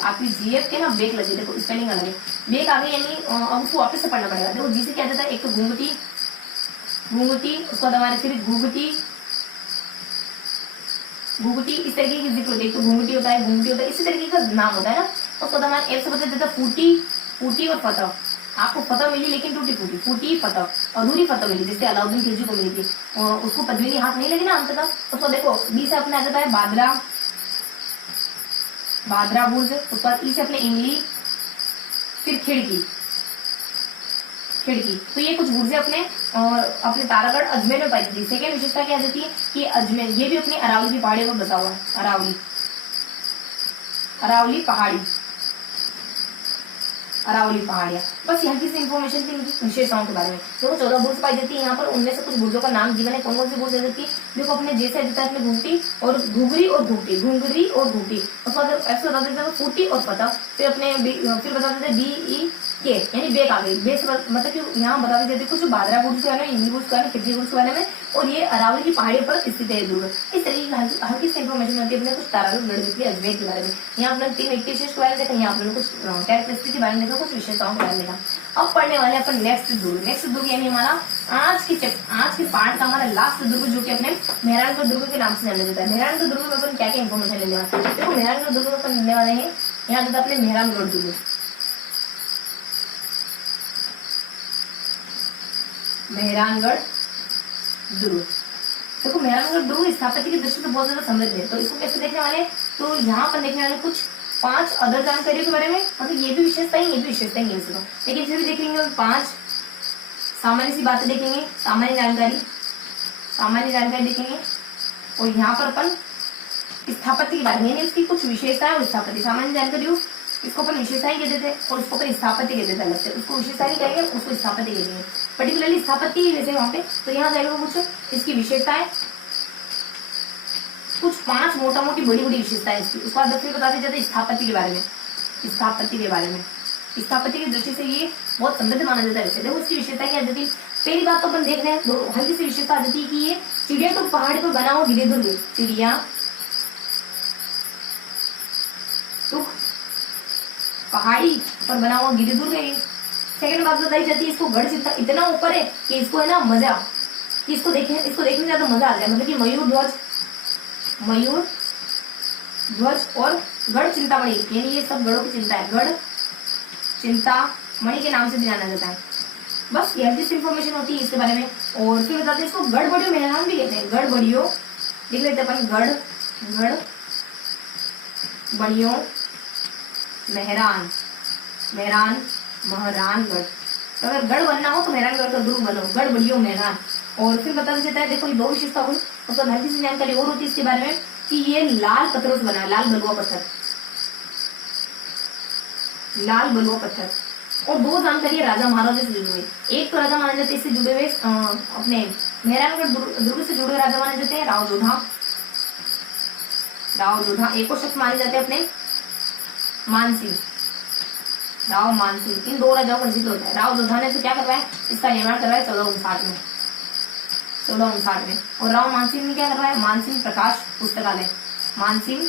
आपकी GF के ना बेक लगे। देखो स्पेलिंग अलग है, बेक आ गई, यानी अब उसको वापस से पढ़ना पड़ेगा। देखो जी से क्या जाता है? एक तो घूंघटी, उसके बाद हमारे फिर घूंघटी, इस तरीके की जिक्र होती है। तो घूंघटी होता है, इसी तरीके का नाम होता है ना। उसके बाद हमारे एफ से बता देता है फूटी और फतह। आपको फतह मिली लेकिन टूटी फूटी, फूटी फतह, अधूरी फतह मिली, जैसे अलाउद्दीन खिलजी को मिली थी, और उसको पद्मिनी हाथ नहीं लगी ना अंत तक। तो देखो बी से अपने आ जाता है बादरा, बादरा बुर्ज, उसके बाद ई से अपने इमली, फिर खिड़की, खिड़की। तो ये कुछ बुर्जे अपने अपने तारागढ़ अजमेर में पाई थी। सेकेंड विशेषता क्या जाती है कि अजमेर, ये भी अपनी अरावली की पहाड़ी पर बसा हुआ है, अरावली, अरावली पहाड़ी, अरावली पहाड़ियां। बस यहाँ की इन्फॉर्मेशन थी इनकी विशेषताओं के बारे में। देखो 14 बुर्ज पाई जाती है यहाँ पर, उनमें से कुछ बुर्जों का नाम जीवन है। कौन कौन सी बुर्ज जाती है? देखो अपने जैसे आ जाता है अपने घुंगटी और घुघरी और घुगटी, घुंगरी और घुगटी, उसके बाद ऐसे बता देते हैं फूटी और फतह, फिर अपने फिर बता देते हैं बी ई के, यानी बेक आ गई। बेक मतलब कि यहाँ बता देते कुछ बादरा बुर्ज के बारे में, इमली बुर्ज के बारे में, खिड़की बुर्ज के बारे में, और ये अरावली की पहाड़ी पर स्थित है दुर्ग। इस तरीके की हल्की सी इन्फॉर्मेशन होती है अपने कुछ तारागढ़ गढ़ अजमेर के बारे में। यहाँ अपने 3 व्यक्ति के बारे में देखा, यहाँ अपने कुछ कैरेक्टरिस्टिक के बारे में देखा, कुछ विशेषताओं के बारे में देखा। अब पढ़ने वाले अपन नेक्स्ट दुर्ग। नेक्स्ट दुर्ग यानी हमारा आज के पार्ट का हमारा लास्ट दुर्ग, जो कि अपने मेहरानगढ़ दुर्ग के नाम से जाना जाता है। मेहरानगढ़ दुर्ग में अपन क्या क्या इन्फॉर्मेशन लेने वाले हैं? देखो मेहरानगढ़ दुर्ग में अपन लेने वाले हैं, यहाँ जाता है अपने मेहरानगढ़ दुर्ग, मेहरानगढ़ दुर्ग। देखो मेहरानगढ़ दुर्ग स्थापत्य की दृष्टि से बहुत ज्यादा समृद्ध है। तो इसको कैसे देखने वाले? तो यहाँ पर देखने वाले कुछ 5 अदर जानकारियों के बारे में, मतलब ये भी विशेषता ही, ये भी विशेषता ही है, लेकिन फिर भी देखेंगे 5 सामान्य सी बातें देखेंगे, सामान्य जानकारी देखेंगे। और यहाँ पर अपन स्थापत्य के बारे में, यानी इसकी कुछ विशेषताएं और स्थापत्य, सामान्य जानकारी इसको अपन विशेषताएं कह देते हैं और इसको अपन स्थापत्य कह देते हैं अलग से। उसको विशेषता नहीं कहेंगे, उसको स्थापत्य कह देंगे, पर्टिकुलरली स्थापत्य जैसे वहां पे। तो यहाँ जाएगा कुछ इसकी विशेषताएं, कुछ 5 मोटा मोटी बड़ी बड़ी विशेषताएं इसकी। उसके बाद फिर बताते जाते स्थापत्य के बारे में, स्थापत्य के बारे में। स्थापत्य की दृष्टि से ये बहुत समृद्ध माना जाता है। देखो इसकी विशेषता क्या जाती है? पहली बात तो अपन देख रहे हैं, हल्की सी विशेषता आ जाती है कि ये चिड़िया तो पहाड़ी पर बना हुआ गिरिदुर्ग, चिड़िया तो पहाड़ी पर बना हुआ गिरिदुर्ग है। सेकंड बात बताई जाती है, इसको गढ़ चिंता इतना ऊपर है कि इसको है ना मजा, कि इसको देखने में ज्यादा मजा आ जाए। मतलब कि मयूर ध्वज और गढ़ चिंतामणि, यानी ये सब गढ़ों की चिंता है, गढ़ चिंतामणि के नाम से भी जाना जाता है। बस ये जिस इन्फॉर्मेशन होती है इसके बारे में। और फिर बताते हैं इसको गढ़बड़ियों मेहरान भी कहते हैं, गढ़बड़ियों देख लेते हैं अपन, गढ़बड़ियों मेहरानगढ़। तो अगर गढ़ बनना हो तो मेहरानगढ़ का दुर्ग बनो, गढ़बड़ियों मेहरान। और फिर बताया जाता है, देखो ये 2 विशेषता हुई। उसका हल्की सी जानकारी और होती है इसके बारे में कि ये लाल पत्थरों से बना है, लाल बलुआ पत्थर। और 2 जानकारी राजा महाराजा से जुड़ी हुई। एक तो राजा माने जाते हैं इससे जुड़े हुए, अपने मेहरानगढ़ दुर्ग से जुड़े हुए राजा माने जाते हैं राव जोधा। एक और शख्स माने जाते हैं अपने राव मानसिंह। इन 2 राजाओं का जिक्र होता है। राव जोधा ने तो क्या करवाया, इसका निर्माण करवाया 1459 में। और राव मानसिंह ने क्या करवाया, मानसिंह प्रकाश पुस्तकालय, मानसिंह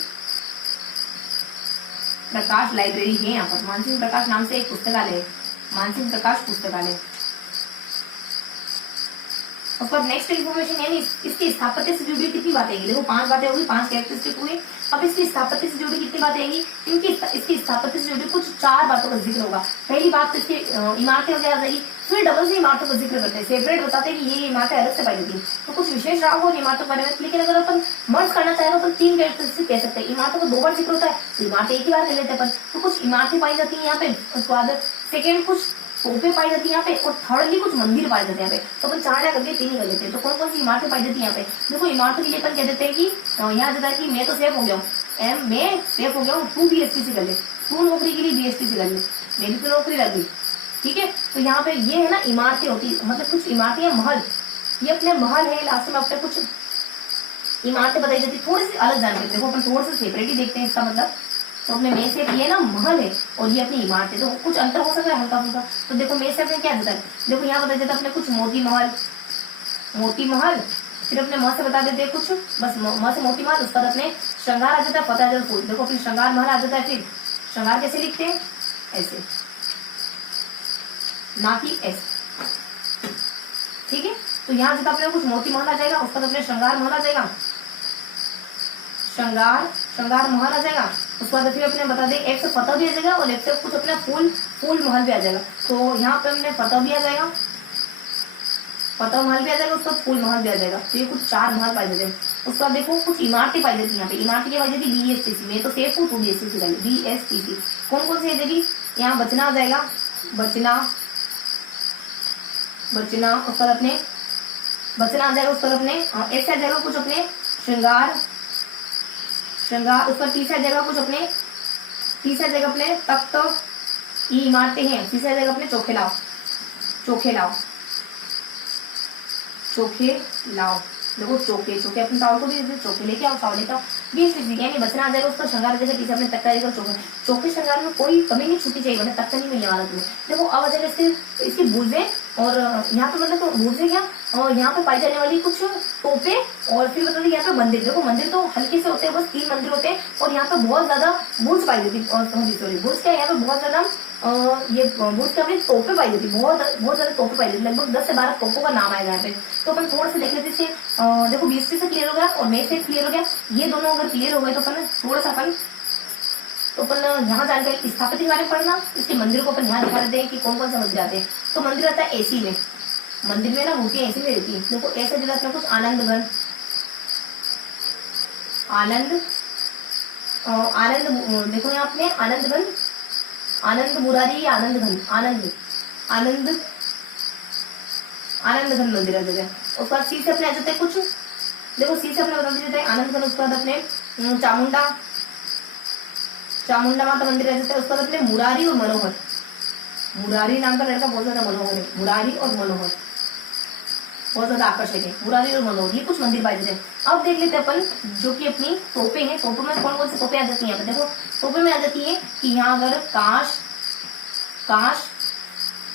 प्रकाश लाइब्रेरी है यहाँ पर, मानसिंह प्रकाश नाम से एक पुस्तकालय है, मानसिंह प्रकाश पुस्तकालय। उसके बाद नेक्स्ट इन्फॉर्मेशन, यानी इसकी स्थापत्य से जुड़ी कितनी बातें आएंगी? देखो 5 बातें होगी, 5 कैरेक्टरिस्टिक हुए। अब इसकी स्थापत्य से जुड़ी कितनी बातें आएंगी? इसकी स्थापत्य से जुड़ी कुछ 4 बातों का जिक्र होगा। पहली बात तो इसकी इमारतें वगैरह जाएगी, फिर डबल से इमारतों का जिक्र करते हैं, सेपरेट बताते हैं कि ये इमारतें अलग से पाई जाती है। तो कुछ विशेष राग हो इमारतों के बारे में। लेकिन अगर अपन मर्ज करना चाहे तो अपन 3 कैरेक्टरिस्टिक कह सकते हैं। इमारतों का 2 बार जिक्र होता है, तो इमारतें एक ही बार कर लेते हैं अपन। तो कुछ इमारतें पाई जाती है यहाँ पे, उसके बाद सेकेंड कुछ तोपें पाई जाती है यहाँ पे, और थर्डली कुछ मंदिर पाए जाते हैं यहाँ पे। तो अपन 4 करके 3 ही कर लेते हैं। तो कौन कौन सी इमारतें पाई जाती है यहाँ पे? देखो इमारतों के लिए अपन कह देते हैं कि यहाँ जाता है कि मैं तो सेफ हो गया हूँ, तू BST से कर ले, तू नौकरी के लिए BST से कर ले, मेरी तो नौकरी लग गई, ठीक है। तो यहाँ पे ये है ना इमारतें होती, मतलब कुछ इमारतें या महल, ये अपने महल है। लास्ट में अपने कुछ इमारतें बताई जाती है, थोड़ी सी अलग जानकारी। देखो अपन थोड़ा सा सेपरेट ही देखते हैं इसका मतलब। तो अपने में से ये ना महल है और ये अपनी इमारत है, तो कुछ अंतर हो सकता है हल्का फुल्का। तो देखो में से अपने क्या देता है, देखो यहाँ बताया जाता है अपने कुछ मोती महल, फिर अपने म से बता देते हैं कुछ, बस म से मोती महल। उसका अपने श्रृंगार आ जाता है फतेहजल फूल। देखो अपने श्रृंगार महल आ जाता है। फिर श्रृंगार कैसे लिखते हैं, ऐसे, ना कि ऐसे, ठीक है। तो यहाँ जाता अपने कुछ मोती महल आ जाएगा, उसका अपने श्रृंगार महल आ जाएगा, श्रृंगार महल आ जाएगा। उसके बाद फिर अपने बता दें एक से फतह भी आ जाएगा और एक से कुछ अपना फूल महल भी आ जाएगा। तो यहाँ पे हमने फतह भी आ जाएगा, फतह महल भी आ जाएगा, उसका फूल महल भी आ जाएगा। तो ये कुछ 4 महल पाए जाते हैं। उसके बाद देखो कुछ इमारतें पाई जाती है यहाँ पे। इमारतें क्या पाई जाती है? BSTC में तो सेफ हूँ, तो BSTC का BSTC कौन कौन सी आ जाएगी? यहाँ बचना आ जाएगा, बचना उसके बाद अपने बचना आ जाएगा, उसके बाद अपने ऐसे आ जाएगा कुछ अपने श्रृंगार, उसका तीसरा आ जाएगा कुछ अपने, तीसरा जाएगा अपने तख्त, ये इमारतें हैं। तीसरा जाएगा अपने चोखे लाओ। देखो चोखे अपने टावल को भी चोखे लेके आओ, टावल लेके आओ। 20 यानी बचना आ जाएगा, उसका श्रृंगार जैसे तीसरा अपने तख्त आएगा, चोखे श्रृंगार में कोई कमी नहीं छूटी चाहिए, मतलब तख्त नहीं मिलने वाला तुम्हें। देखो अब आ जाएगा इसकी बुर्जें, और यहाँ पे मतलब तो बुर्जें क्या, और यहाँ पे पाई जाने वाली कुछ तोपे, और फिर बता दें यहाँ पे मंदिर। देखो मंदिर तो हल्के से होते हैं, बस 3 मंदिर होते हैं, और यहाँ पे बहुत ज्यादा बुर्ज पाई जाती है। सॉरी बुर्ज क्या, यहाँ पे बहुत ज्यादा ये बुर्ज के अपनी तोपे पाई जाती है, बहुत ज्यादा तोपे पाई जाती है। लगभग 10 से 12 तोपों का नाम आएगा यहाँ पे। तो अपन थोड़ा सा देख लेते हैं। देखो BST से क्लियर हो गया और मेरे से क्लियर हो गया। ये दोनों अगर क्लियर हो गए तो अपन थोड़ा सा अपन यहाँ जानकारी स्थापत्य के बारे में पढ़ना, इसके मंदिर को अपन यहाँ दिखा देते हैं कि कौन कौन से मंदिर आते हैं। तो मंदिर आता है AC में, मंदिर में ना मूर्तियां ऐसी में रहती है। देखो ऐसे जगह अपना कुछ आनंद देखो यहाँ अपने आनंद मुरारी, आनंद घन मंदिर आ जाता है। उसके बाद सी से अपने आ जाते हैं कुछ, देखो सी से अपने बता देते हैं आनंद घन। उसके बाद अपने चामुंडा माता मंदिर आ जाता है। उसके बाद अपने मुरारी और मनोहर, मुरारी नाम का लड़का बहुत ज्यादा मनोहर है, मुरारी और मनोहर बहुत ज्यादा आकर्षक है, मुरारी और मनोहर, ये कुछ मंदिर पाए जाते हैं। अब देख लेते हैं अपन जो कि अपनी तोपे हैं। तोपों में कौन कौन सी तोपे आ जाती है? यहाँ पे देखो तोपे में आ जाती है कि यहाँ अगर काश,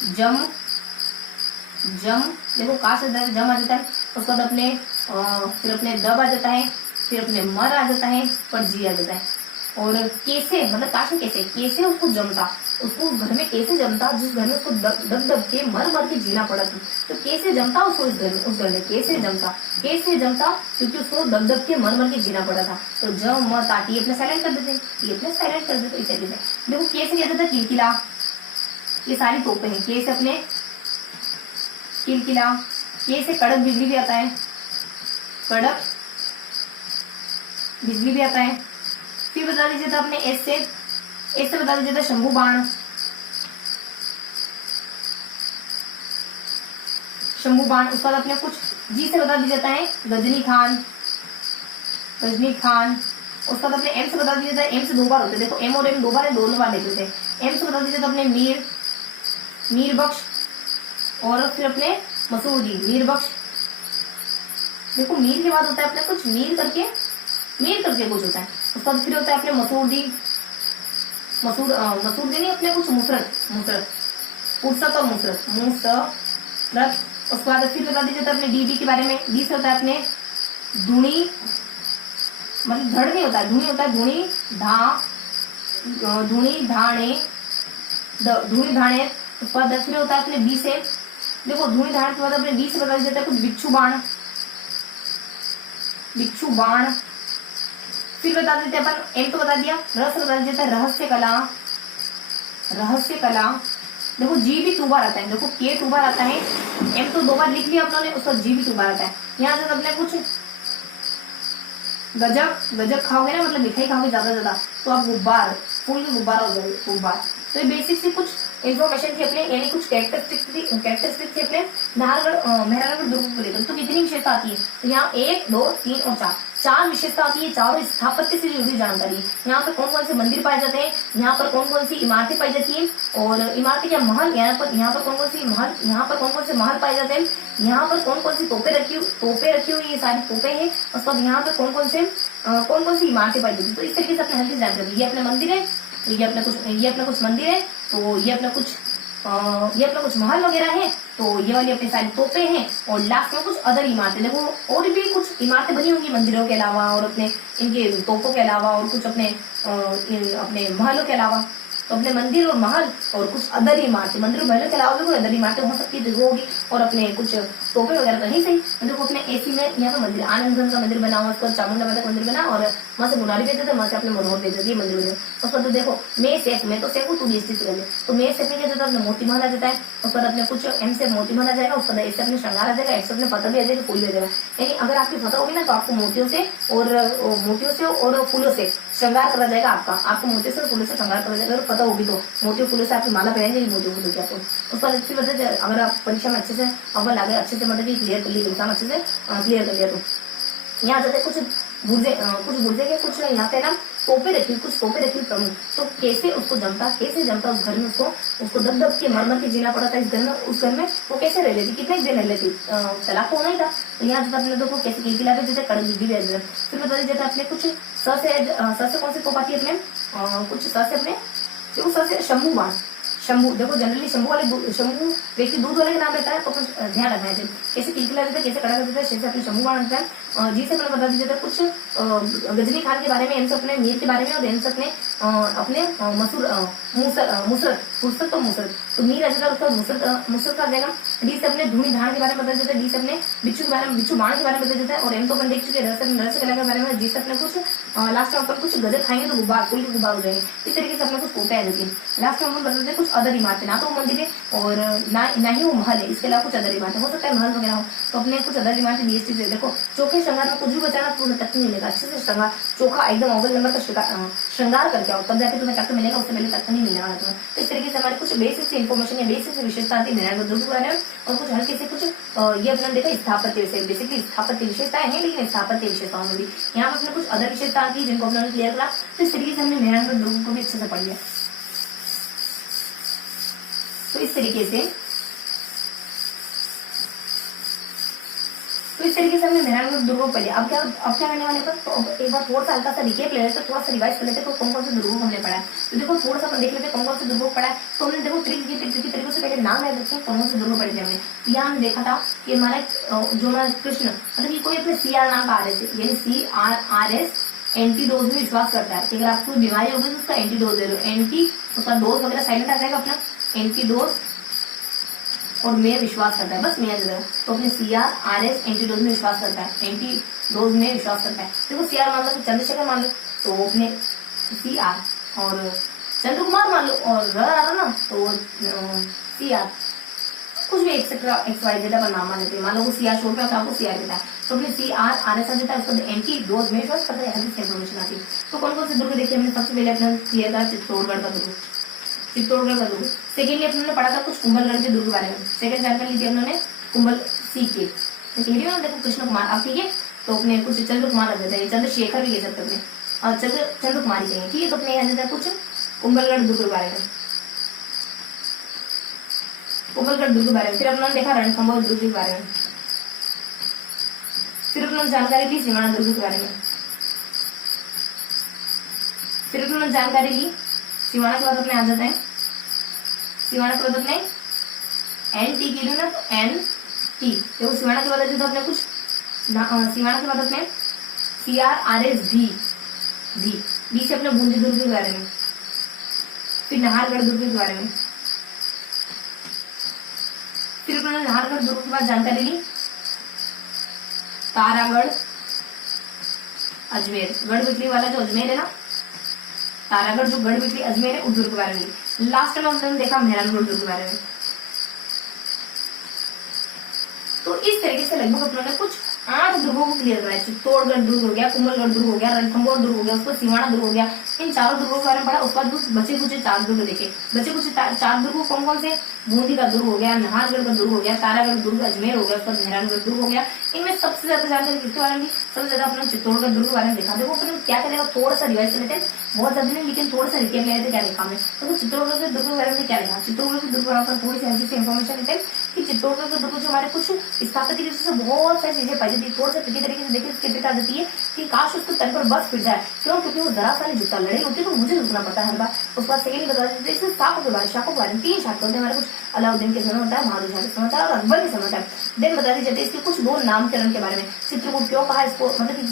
जम, देखो काश जम आ जाता है। उसके बाद अपने फिर अपने दब आ जाता है, फिर अपने मर आ जाता है, पर जी आ जाता है। और कैसे मतलब काश में कैसे उसको जमता, उसको घर में कैसे जमता, जिस घर में उसको दब के मर के जीना पड़ा था। तो कैसे जमता उसको उस घर में कैसे जमता, क्योंकि उसको दब के मर के जीना पड़ा था। तो जब मत आती अपने साइलेंट कर देते, इस तरीके से। देखो कैसे क्या जाता, किलकिला, ये सारी तोपे हैं। कैसे अपने किलकिला, कैसे कड़क बिजली भी आता है, कड़क बिजली भी आता है। फिर बता दीजिए था अपने एस से बता दीजिए था शंभू बाण, उसके बाद अपने कुछ जी से बता दिया जाता है गजनी खान। उसके बाद अपने एम से बता दिया जाता है, एम से 2 बार होते हैं। देखो एम और एम 2 बार है, दोनों बार लेते थे। एम से बता दीजिए था अपने मीर बख्श, और फिर अपने मसूर जी, मीर बख्श। देखो मीर के बाद होता है अपने कुछ मीर करके कुछ होता है। उसके बाद फिर होता है अपने मसूर जी नहीं, अपने कुछ मुसरत, फुर्सत और मुसरत। उसके बाद फिर बता दीजिए अपने डी के बारे में। डी से होता है अपने धुनी, मतलब धड़ नहीं होता है, धुनी होता है, धुनी धाणे। उसके बाद फिर होता है अपने बी से, देखो धुनी धारण के बाद अपने बी से बता दीजिए कुछ बिच्छू बाण। फिर बता देते अपन एम तो बता दिया, रस बता दीजिए रहस्य कला। देखो जी भी 2 बार आता है, देखो के 2 बार आता है, एम तो 2 बार लिख लिया अपनों ने, उसका जी भी 2 बार आता है। यहाँ से अपने कुछ गजब खाओगे ना, मतलब मिठाई खाओगे ज्यादा तो आप फूल के गुब्बारा हो जाएंगे, गुब्बार। तो ये बेसिक से कुछ इन्फॉर्मेशन थी अपने, यानी कुछ कैरेक्टरिस्टिक थी अपने मेहरानगढ़ दुर्ग को लेकर। तो कितनी विशेषता आती है? तो यहाँ 1, 2, 3 और 4 विशेषता आती है। चारों स्थापत्य से जुड़ी जानकारी है। यहाँ पर कौन कौन से मंदिर पाए जाते हैं, यहाँ पर कौन कौन सी इमारतें पाई जाती है, और इमारतें क्या महल, यहाँ पर कौन कौन से महल पाए जाते हैं, यहाँ पर कौन कौन सी तोपे रखी हुई, ये सारी तोपे हैं। और सब यहाँ पे कौन कौन सी इमारतें पाई जाती है। तो इस तरीके से अपने हल्की जानकारी। ये अपने मंदिर है, तो ये अपना कुछ मंदिर है, तो ये अपना कुछ महल वगैरह है, तो ये वाली अपनी सारी तोपे हैं। और लास्ट में कुछ अदर इमारतें, देखो और भी कुछ इमारतें बनी होंगी मंदिरों के अलावा, और अपने इनके तोपों के अलावा, और कुछ अपने महलों के अलावा। तो अपने मंदिर और महल और कुछ अदर इमारतें, मंदिर और महलों के अलावा भी कोई अदर इमारतें हो सकती है, होगी, और अपने कुछ तोपे वगैरह तो नहीं सही। देखो अपने एसी में यहाँ पे मंदिर, आनंद का मंदिर बना हुआ, उसको चामुंडा माता का मंदिर बना, और वहां से मुनारी भेजते थे, वहां से अपने मनोहर भेजते थे मंदिर में। उसको तो देखो मैं सेफ, मैं तो सेफ हूँ, तू बीएसटी से कर, तो मैं सेफ में क्या जाता है, अपने मोती महल आ जाता है, उस पर अपने कुछ एम से मोती महल आ जाएगा, उस पर एस से अपने श्रृंगार आ जाएगा, एस से अपने फतह भी आ जाएगा, फूल भी आ जाएगा। यानी अगर आपकी फतह होगी ना तो आपको मोतियों से और फूलों से श्रृंगार करा जाएगा, आपको मोतियों से और फूलों से श्रृंगार करा जाएगा। अगर पता होगी तो मोतियों फूलों से आपकी माला पहनेंगे, मोतियों फूलों से आपको उस पर अच्छी वजह से, अगर आप परीक्षा में अच्छे से अव्वल आ गए, अच्छे से मतलब कि क्लियर कर ली एग्जाम, अच्छे से क्लियर कर लिया, तो यहाँ जाते कुछ बुर्जे के कुछ यहाँ पे ना तोपे रखी, कुछ तोपे रखी प्रमुख, तो कैसे जमता उस घर में, उसको दब के मर के जीना पड़ा था इस घर में, उस घर में वो कैसे रह लेती, कितने दिन रह लेती, तलाक तो होना ही था। तो यहाँ जब अपने देखो कैसे किलकिला के जैसे कड़क भी रहते, फिर बता दीजिए अपने कुछ स से कौन सी तोप आती है अपने, कुछ स से अपने, देखो स से शंभू बाण, शंभू, देखो जनरली शंभू व्यक्ति दूध वाले का नाम रहता है, तो ध्यान रखना है कैसे किलकिला देता है, कैसे कड़ा देता है, जैसे अपने शंभू बाण होता है। जी से अपने बता दीजिए कुछ गजनी खान के बारे में, इनसे अपने मीर के बारे में, और इनसे अपने मुसरत तो मीर आ जाएगा, उसका मुसरत आ जाएगा। डी से अपने धूमी धान के बारे में बता देता है, डी से अपने बिच्छू के बारे में, बिच्छू बाण के बारे में बता देता है, और एम तो अपन देख चुके नरस कला के बारे में। जी से अपने कुछ लास्ट में अपन कुछ गजर खाएंगे तो गुब्बार, फूल के गुब्बार हो जाएंगे, इस तरीके से अपने कुछ कोटे आ जाती है। लास्ट में अपन बता देते हैं कुछ अदर इमारतें, ना तो वो मंदिर है और ना ही वो महल है, इसके अलावा कुछ अदर इमारतें हो सकता है महल वगैरह हो, तो अपने कुछ अदर इमारतें बीएसटी से। देखो चौके श्रृंगार में कुछ भी बचाना तो तुम्हें तक नहीं मिलेगा, अच्छे से श्रृंगार चोखा एकदम अव्वल नंबर का श्रृंगार करके आओ, तब जाके तुम्हें तक मिलेगा, उससे पहले तक नहीं मिलने वाला तुम्हें। तो इस तरीके से हमारे कुछ बेसिक से इन्फॉर्मेशन या बेसिक से विशेषता आती है नारायणगढ़ दुर्ग के बारे में, और कुछ हल्के से कुछ ये अपने देखा स्थापत्य विषय, बेसिकली स्थापत्य विशेषताएं हैं, लेकिन स्थापत्य विशेषताओं में भी यहाँ पर अपने कुछ अदर विशेषता आती है जिनको अपने क्लियर करा। तो इस तरीके से हमने नारायणगढ़ दुर्ग को भी अच्छे से पढ़ लिया। तो इस तरीके से हमने नारायणगढ़ दुर्ग को पढ़ लिया। अब क्या करने वाले पर, तो एक बार थोड़ा सा हल्का सा रिकेप ले लेते, थोड़ा सा रिवाइज कर लेते, तो कौन कौन से दुर्गों को हमने पढ़ा है। तो देखो थोड़ा सा अपन देख लेते कौन कौन से दुर्गों को पढ़ा है। तो हमने देखो ट्रिक तरीकों से पहले नाम याद रखे, कौन कौन से दुर्ग पढ़े थे हमने। तो यहाँ हमने देखा था कि हमारे जो हमारा कृष्ण, मतलब कि कोई अपने CR नाम का RS, यानी CRRS एंटीडोज में विश्वास करता है कि अगर आपको बीमारी होगी तो उसका एंटीडोज दे दो, उसका डोज वगैरह साइलेंट आ जाएगा अपना, एंटीडोज और में विश्वास करता है, बस में जगह। तो अपने CRRS एंटीडोज में विश्वास करता है, एंटीडोज में विश्वास करता है। देखो CR मान लो तो चंद्रशेखर मान लो, तो वो अपने CR और चंद्र कुमार मान लो, और र आ रहा ना तो CR कुछ भी एक्सेट्रा XYZ पर नाम मान लेते हैं। मान लो वो CR छोड़ पे आपको CR देता है, तो अपने CRRS आ देता है, उसको एंटीडोज में विश्वास करता है, ऐसी इन्फॉर्मेशन आती है। तो कौन कौन से दुर्ग देखिए हमने, सबसे पहले अपना क्लियर था चित्तौड़गढ़ का दुर्ग, सेकेंडली अपने पढ़ा था कुछ कुंभलगढ़ के दुर्ग के बारे में, सेकंड जानकारी ली थी हमने कुंभल सी के, देखो कृष्ण कुमार आप, ठीक है। तो अपने कुछ चंद्र कुमार लग जाता है, चंद्रशेखर भी कह सकते अपने, और चंद्र कुमारी कहेंगे, ठीक है। तो अपने यहाँ जाता है कुछ कुंभलगढ़ दुर्ग के बारे में, कुंभलगढ़ दुर्ग के बारे में। फिर अपने देखा रणथंभौर दुर्ग के बारे में, फिर अपने जानकारी ली सिवाना दुर्ग के बारे में, फिर अपने जानकारी ली सिवाना के बाद अपने आ जाता है, सिवाना के बाद अपने NT की ना, तो NT देखो सिवाना के बाद तो अपने कुछ सिवाना के बाद अपने CRRS भी से अपने बूंदी दुर्ग के बारे में, फिर नाहरगढ़ दुर्ग के बारे में, फिर अपने नाहरगढ़ दुर्ग के बाद जानकारी ली तारागढ़ अजमेर, गढ़ बिजली वाला जो अजमेर है ना, तारागढ़ जो गढ़ बिजली अजमेर है उस दुर्ग के बारे में। लास्ट में हमने देखा मेहरानगढ़ दुर्ग के बारे में। तो इस तरीके से लगभग अपने कुछ 8 दुर्गों को क्लियर कराया। चित्तौड़गढ़ दुर्ग हो गया, कुंभलगढ़ दुर्ग हो गया, रणथंभौर दुर्ग हो गया, उसको सिवाना दुर्ग हो गया, इन चारों दुर्गों के बारे में पढ़ा। उसके बाद बचे कुछ 4 दुर्ग देखे, बचे कुछ 4 दुर्ग कौन कौन से, बूंदी का दुर्ग हो गया, नाहरगढ़ का दुर्ग हो गया, तारागढ़ दुर्ग अजमेर हो गया, उसका मेहरानगढ़ दुर्ग हो गया। इनमें सबसे ज्यादा जानकारी किसके बारे में, सबसे ज्यादा अपने चित्तौड़गढ़ दुर्ग के बारे में देखा। देखो अपने क्या करेगा, थोड़ा सा रिवाइज कर लेते हैं, बहुत ज्यादा नहीं लेकिन थोड़ा सा रिकेप ले लेते क्या देखा हमें। तो चित्तौड़गढ़ के दुर्ग के बारे में क्या देखा, चित्तौड़गढ़ के दुर्ग पर थोड़ी सी हल्की सी इन्फॉर्मेशन लेते हैं कि चित्तौड़गढ़ के दुर्ग जो हमारे कुछ स्थापत्य से बहुत सारी चीजें पाई जाती है। थोड़ा सा तरीके से देखिए इसकी आ जाती है कि काश उसको तन पर बस फिर जाए, क्यों, क्योंकि वो जरा सा नहीं झुकता, लड़ाई होती है तो मुझे रुकना पड़ता है हर बार। उसके बाद सेकंड बता देते हैं इसमें शाकों के बारे में, 3 शाख होते हैं हमारे, कुछ अलाउद्दीन के समय होता है, महादूर शाह के समय होता है और अकबर के समय होता है। देन बता दी जाती है इसके कुछ 2 नामकरण के बारे में, चित्रकूट क्यों कहा इसको, मतलब कि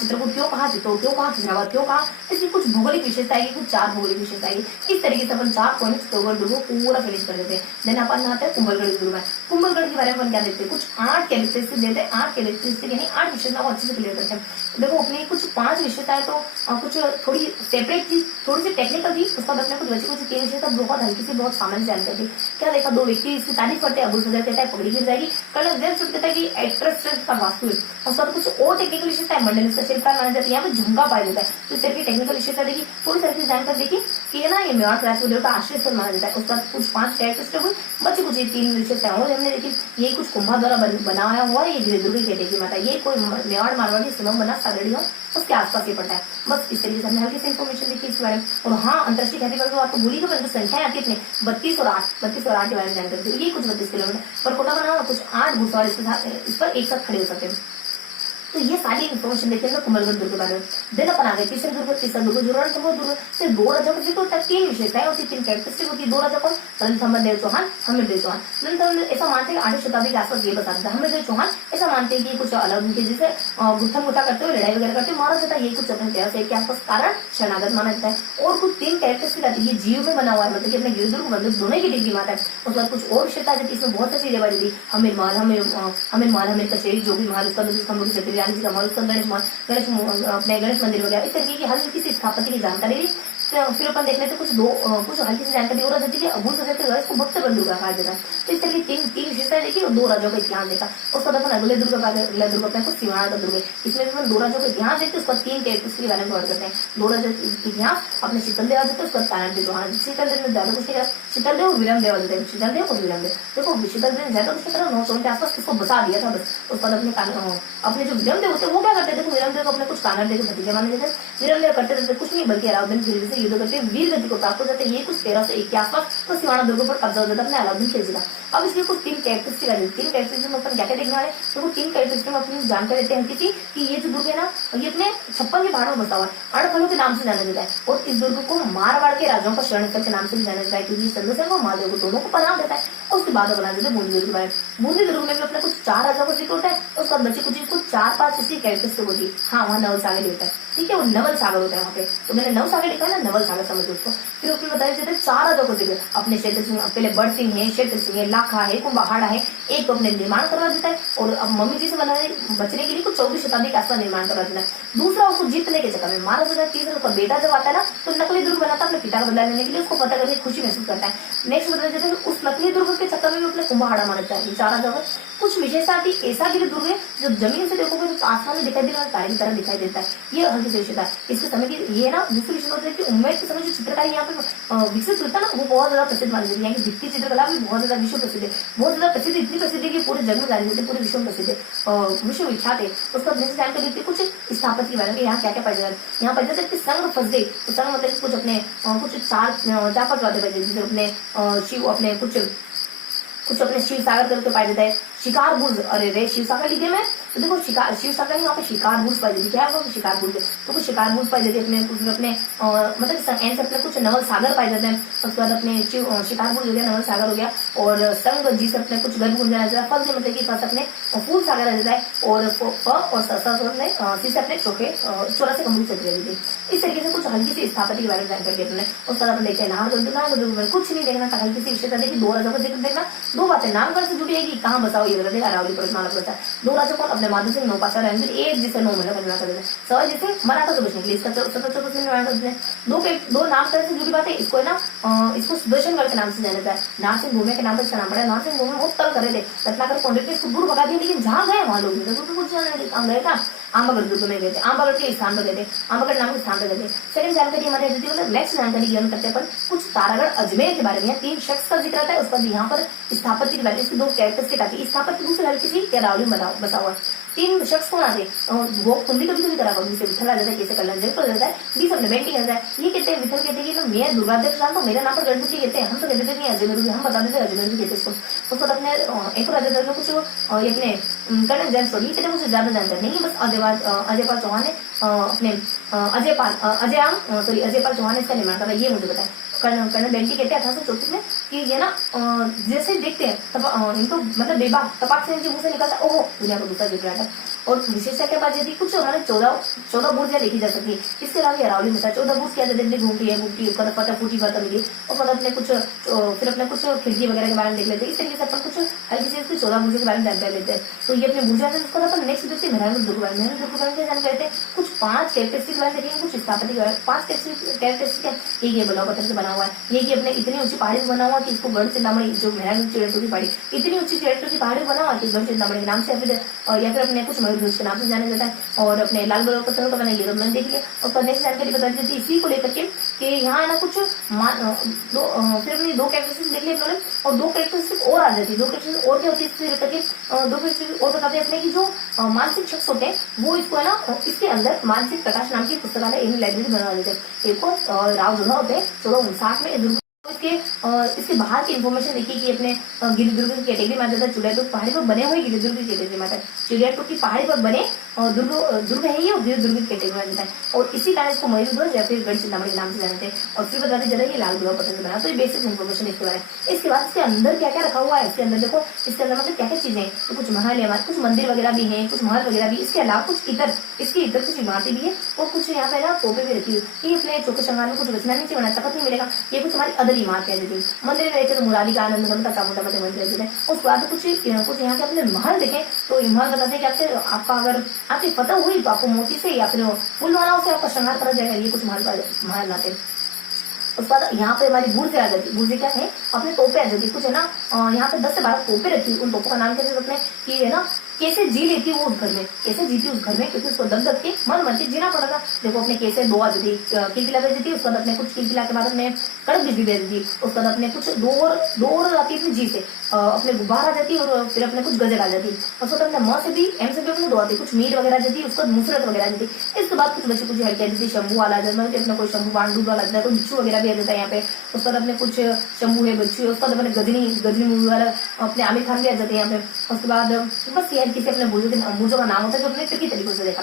चित्रकूट क्यों कहा, चित्तौड़ क्यों कहा, खिजराबाद क्यों कहा, इसकी कुछ भौगोलिक विशेषता है, कुछ 4 भौगोलिक विशेषता है। इस तरीके से अपन 4 पॉइंट चित्तौड़गढ़ दुर्ग को पूरा फिनिश कर देते हैं। देन अपन आते हैं कुंभलगढ़ दुर्ग में। कुंभलगढ़ के बारे में अपन क्या देखते हैं, कुछ 8 कैरेक्टरिस्टिक देते हैं, 8 कैरेक्टरिस्टिक यानी 8 विशेषताओं को अच्छे से क्लियर करते हैं। देखो अपनी कुछ 5 विशेषताएं तो कुछ थोड़ी सेपरेट थी, थोड़ी सी टेक्निकल थी, उसका अपने कुछ बची कुछ 3 विशेषता बहुत हल्की सी, बहुत सामान्य जानकारी थी। क्या देखा, 2 व्यक्ति इसकी तारीफ करते हैं, अबुल फजल कहता है पगड़ी गिर जाएगी, कलर देर सुट कहता है कि एक्ट्रेस का वास्तु है। उसका कुछ और टेक्निकल विशेषता है, मंडल इसका शिल्पकार माना जाता है, यहाँ पे झुमका पाया जाता है, तो इस तरह की टेक्निकल विशेषता देखी, थोड़ी सी जानकारी देखी कि ये ना ये मेवाड़ राजपूत का आश्रय स्थल माना जाता है। उसका कुछ 5 कैरेक्टरिस्टिक हुई, बच्चे कुछ 3 विशेषताएं हमने देखी। ये कुछ कुंभा द्वारा बनाया हुआ है, ये दुर्ग की माता, ये कोई मेवाड़ मारवाड़ी समूह बना सागड़ियों उसके आसपास ये पड़ता है। बस इस तरीके से हमने हल्की सी इन्फॉर्मेशन देखी इस बारे में। और हाँ, अंतर्राष्ट्रीय ख्याति पर तो आपको भूली तो परंतु संख्या आती है इतनी 32 और 8 के बारे में जानकारी थी। ये कुछ 32 किलोमीटर पर कोटा बना, कुछ 8 घुड़सवार इस पर एक साथ खड़े हो सकते हैं। तो ये सारी इन्फॉर्मेशन देखेंगे कुंभलगढ़ दुर्ग के बारे में। देन अपन आ गए तीसरा दुर्ग जुरान संभव दुर्ग से 2 राजा का जिक्र होता है, 3 विशेषताएं होती है, 3 कैरेक्टरिस्टिक होती है। 2 राजा कौन, रणथंभौर देव चौहान, हमीरदेव चौहान। रणथंभौर ऐसा मानते हैं 8वीं शताब्दी के आसपास ये बता देता है। हमीरदेव चौहान ऐसा मानते हैं कि कुछ अलग उनके जैसे गुत्थम गुत्था करते हुए लड़ाई वगैरह करते मारा जाता है, ये कुछ अपने 1301 के आसपास कारण शरणागत माना जाता है। और कुछ 3 कैरेक्टरिस्टिक आती है, ये जीव में बना हुआ है, मतलब कि अपने गिरदुर्ग बंदूक दोनों की डिग्री माता है। उसके बाद कुछ और विशेषता आती है, इसमें बहुत सी चीजें बड़ी थी, हमीर महल, हमीर कचेरी, जो भी महल, उसका रानी जी का महल, गणेश मंदिर वगैरह, इस तरीके की हल्की सी स्थापत्य की जानकारी। फिर अपन देख लेते हैं कुछ हल्की सी जानकारी और जाती है अबुल फजल के को भक्त दुर्ग कहा जाता है। तो इस तरह की 3 विशेषताएं देखी और 2 राजाओं का इतिहास देखा। उसके बाद अपन अगले दुर्ग अपने कुछ सिवाड़ा का दुर्ग है, इसमें भी अपन 2 राजाओं का इतिहास देखते हैं, उसका 3 कैरेक्टर्स के बारे में कवर करते हैं। 2 राजा इतिहास अपने शीतल देव देते हैं, उसका तारण देव चौहान, शीतल देव में ज्यादा कुछ नहीं, शीतल देव और विरम देव देते हैं, शीतल देव और विरम देव। देखो शीतल देव ज्यादा कुछ तरह 900 के आसपास इसको बसा दिया था बस। उसके बाद अपने जो विरम देव होते हैं वो क्या करते थे, विरम देव को अपने कुछ कानर देव भतीजे माने जाते हैं। विरम देव करते रहते कुछ नहीं बल्कि अलाउद्दीन खिलजी से युद्ध करते वीर गति को प्राप्त हो जाते हैं। ये कुछ 1301 के आसपास तो सिवाना दुर्ग पर कब्जा हो जाता है अपने अलाउद्दीन खिलजी का। अब इसके कुछ 3 कैरेक्टरिस्टिक आती है, 3 कैरेक्टरिस्टिक में अपन क्या क्या देखने वाले, तो 3 कैरेक्टरिस्टिक में अपनी जानकारी देते हैं किसी कि ये जो दुर्ग है ना ये अपने 56 के पहाड़ों में बसा हुआ है, अड़खलों के नाम से जाना जाता है। और इस दुर्ग को मारवाड़ के राजाओं का शरण स्थल के नाम से भी जाना जाता है, क्योंकि चंद्रसेन को महादेव को दोनों को पनाह देता है। और उसके बाद बना देते हैं बूंदी दुर्ग के बारे में। बूंदी दुर्ग में भी अपने कुछ 4 राजाओं का जिक्र होता है, और उसका बची कुछ 4-5 इसकी कैरेक्टरिस्टिक होती है। हाँ, वहाँ नवल सागर होता है, ठीक है, वो नवल सागर होता है वहाँ पे, तो मैंने नव सागर लिखा है ना, नवल सागर समझो उसको। फिर उसमें बताया जाता है 4 राजाओं को जिक्र, अपने क्षेत्र सिंह, पहले बड़ सिंह है, क्षेत्र सिंह है, लाखा है, कुंभाहाड़ा है, एक तो अपने निर्माण करवा देता है और अब मम्मी जी से बचने के लिए कुछ 24वीं शताब्दी के आसपास निर्माण करवा देता है। दूसरा उसको जीतने के चक्कर में मारा जाता है। तीसरा उसका बेटा जब आता है ना तो नकली दुर्ग बनाता है अपने पिता का बदला लेने के लिए, उसको पता करके खुशी महसूस करता है। नेक्स्ट बताया जाता है उस नकली दुर्ग के चक्कर में भी अपने कुंभाहाड़ा माना जाता है। 4 राजाओं कुछ विशेषता आती है, ऐसा गिर दुर्ग है जो जमीन से देखोगे तो आसमान में दिखाई देने वाला तारे की तरह दिखाई देता है, ये हल्की सी विशेषता है। इसके समय की ये ना दूसरी विशेषता होती है कि उम्मेद के समय जो चित्रकारी यहाँ पे विकसित होता है ना वो बहुत ज्यादा प्रसिद्ध मानी जाती है। यहाँ की भित्ति चित्रकला भी बहुत ज्यादा विश्व प्रसिद्ध है, बहुत ज्यादा प्रसिद्ध, इतनी प्रसिद्ध है कि पूरे जग में जानी जाती है, पूरे विश्व में प्रसिद्ध है, विश्व विख्यात है। उसका जानकारी देती है कुछ स्थापत्य के बारे में, यहाँ क्या क्या पाया जाता है। यहाँ पाया जाता है कि संघ फसदे, तो संघ मतलब कुछ अपने कुछ 4-5 बातें पाई जाती है, अपने शिव अपने शिव सागर करके पाया जाता है। शिकार बुर्ज, अरे रे शिव सागर लिखे में तो देखो शिव सागर यहाँ पे शिकार बुर्ज पाई जाती है। क्या है शिकार बुर्ज, तो कुछ शिकार बुर्ज पाई जाती है अपने मतलब एन से अपने कुछ नवल सागर पाए जाते हैं। उसके बाद अपने शिकार बुर्ज हो गया, नवल सागर हो गया, और संग जी से अपने कुछ गर्भ कुंज आ जाता है। फल मतलब की फल अपने फूल सागर आ जाता है, और सी से अपने 84 कमरू चक्र दी थी। इस तरीके से कुछ हल्की सी स्थापत्य के बारे में जानकारी अपने। उसके बाद अपन देखते हैं नाहरगढ़ में कुछ नहीं देखना, हल्की सी विशेषता देखी, 2 राजाओं का जिक्र देखना, 2 बातें नामकरण से जुड़ी है कि कहाँ बसा हुआ ये बता, अरावली पर्वतमाला पर 2 राजा कौन, अपने माधव सिंह नौपाचा रणवीर, एक जिसे 9 महीने पंचमा कर देते हैं, सवाल जिसे मराठा से बचने के लिए इसका 17 निर्माण कर देते हैं। 2 नामकरण से जुड़ी बात है, इसको है ना इसको सुदर्शनगढ़ के नाम से जाना जाता है। नारसिंह भूमे के नाम पर इसका नाम पड़ा है। नारसिंह भूमे बहुत तल कर रहे थे, रत्नाकर पंडित ने इसको दूर भगा दिया, लेकिन जहाँ गए वहां लोग कुछ गए था, आंबागढ़ दुर्ग में गए थे, आंबागढ़ के स्थान पर गए थे, आंबागढ़ नाम के स्थान पर गए थे। सेकंड जानकारी हमारे मतलब नेक्स्ट जानकारी ज्ञान करते हैं कुछ तारागढ़ अजमेर के बारे में। 3 शख्स का जिक्र आता है, उसका यहाँ पर स्थापत्य के बारे में, इसकी 2 कैरेक्टरिस्टिक आती है। स्थापत्य दूसरी हल्की सी अरावली बसा हुआ है। तीन शख्स कौन आते वो कुंडी कभी कभी करा जैसे विठल आ जाता है, कैसे कल्याण जगत हो जाता है, बीस अपने बेंटी कहता है। ये कहते हैं विठल कहते हैं कि मैं दुर्गाध्यक्ष जानता हूँ, मेरा नाम पर गणपति कहते हैं, हम तो कहते नहीं अजय, हम बता देते अजय कहते इसको। उसके बाद अपने एक और अजय कुछ ये अपने कर्ण जैन स्टोरी कहते मुझे ज्यादा जानकारी नहीं, बस अजयपाल चौहान ने अपने अजयपाल चौहान ने इसका निर्माण करा, ये मुझे बताया। कर्नल बेंटी कहते हैं 1834 में कि ये ना जैसे देखते हैं तब इनको मतलब बेबाक तपाक से इनके मुंह से निकलता ओहो दुनिया को दूसरा विराट। और विशेषता के बाद यदि कुछ हमारे 14 बुर्जियां देखी जा सकती है। इसके अलावा अरावली में 14 बुर्ज क्या जल्दी घूमती है उसका पता फूटी पता मिली और मतलब अपने कुछ फिर अपने कुछ खिड़की वगैरह के बारे में देख लेते हैं। इस तरीके से अपन कुछ हल्की चीज की 14 बुर्जिया के बारे में जानकारी लेते हैं। तो ये अपने बुर्जिया से उसको अपन नेक्स्ट देखते हैं मेहरान दुर्ग के बारे में जानकारी हैं। कुछ 5 कैरेक्टरिस्टिक बारे में देखेंगे, कुछ स्थापत्य के बारे में 5 कैरेक्टरिस्टिक ये ब्लॉक पत्थर से बना हुआ है, ये कि अपने इतनी ऊंची पहाड़ी से बना हुआ कि इसको गढ़ चिंतामणि जो मेहरान चिड़ियों की पहाड़ी इतनी ऊंची चिड़ियों की पहाड़ी बना हुआ कि गढ़ चिंतामणि के नाम से या फिर अपने कुछ मयूर ध्वज के नाम से जाना जाता है। और अपने लाल ब्लॉक पत्थर का बना ये मैंने देख लिया और करने से जानकारी बता दी थी इसी को लेकर के कि यहाँ ना कुछ फिर अपनी 2 कैरेक्टरिस्टिक देख लिया उन्होंने और 2 कैरेक्टरिस्टिक और आ जाती है। 2 कैरेक्टरिस्टिक और क्या होती है इससे लेकर के 2 कैरेक्टरिस्टिक और बताते हैं अपने की जो मानसिक शख्स होते हैं वो इसको है ना इसके अंदर मानसिक प्रकाश नाम की पुस्तकालय इन लाइब्रेरी बनवा देते हैं। एक राव जोधा होते हैं 1659 में इसके बाहर की इन्फॉर्मेशन देखिए कि अपने गिरिदुर्ग की कैटेगरी में आता है। चिड़ियाटूर पहाड़ी पर बने हुए गिरिदुर्ग की कैटेगरी में आता है। चिड़ियाटूर की पहाड़ी पर बने दुर्ग है ये और गिरिदुर्ग की कैटेगरी में आता है और इसी कारण इसको मयूर ध्वज या फिर गढ़ चिंतामणि के नाम से जानते हैं। और फिर बताते चला ये लाल ब्लॉक पत्थर से बना। तो ये बेसिक इन्फॉर्मेशन इसके बारे में। इसके बाद इसके अंदर क्या क्या रखा हुआ है, इसके अंदर देखो इसके अंदर मतलब क्या क्या चीजें हैं। तो कुछ महल है, कुछ मंदिर वगैरह भी है, कुछ महल वगैरह भी। इसके अलावा कुछ इसके इतर कुछ इमारतें भी है और कुछ यहाँ पे ना तोपे भी रखी हुई। ये अपने चौके शंगार में कुछ रचना नीचे बना तखत नहीं मिलेगा। ये कुछ हमारी अदर इमारतें हैं। मंदिर रहते तो मुरारी का आनंद का चामुंडा मध्य मंदिर रहते हैं। उसके बाद कुछ यहाँ के अपने महल देखें तो महल बताते हैं कि आपका अगर आपकी पता हुई तो आपको मोती से या फिर फूल मालाओं से आपका श्रृंगार करा जाएगा। ये कुछ महल लाते हैं। उसके बाद यहाँ पे हमारी बुर्जे आ जाती है। बुर्जे क्या है अपने तोपे आ जाती है। कुछ है ना यहाँ पे 10 से 12 तोपे रखी हुई। उन तोपों का नाम कैसे अपने कि है ना कैसे जी लेती है वो उस घर में, कैसे जीती उस घर में क्योंकि उसको दब दब के मन से जीना पड़ेगा। देखो अपने कैसे 2 आ जाती किलकिला भेज देती है। उसके बाद अपने कुछ किलकिला के बाद अपने कड़क बिजली दे देती है। उसके बाद अपने कुछ दो और आती है जी से अपने गुब्बार आ जाती है और फिर अपने कुछ गजर आ जाती है। उसके बाद अपने म से भी एम से भी अपने 2 आती है। कुछ मीर वगैरह आ जाती है। उसके बाद मुसरत वगैरह आ जाती है। इसके बाद कुछ बच्चे कुछ हल्की आ जाती है। शंभू वाला आ जाता है अपने कोई शंभू बांडू वाला जाता है, कोई बिच्छू वगैरह भी आ जाता है यहाँ पे। उसके बाद अपने कुछ शंभू है बच्चू है। उसके बाद अपने गजनी मूवी वाला अपने आमिर खान भी आ जाते हैं यहाँ पे। उसके बाद बस ये किसी अपने बुजुर्गों का नाम होता है जो अपने ट्रिकी तरीकों से देखा।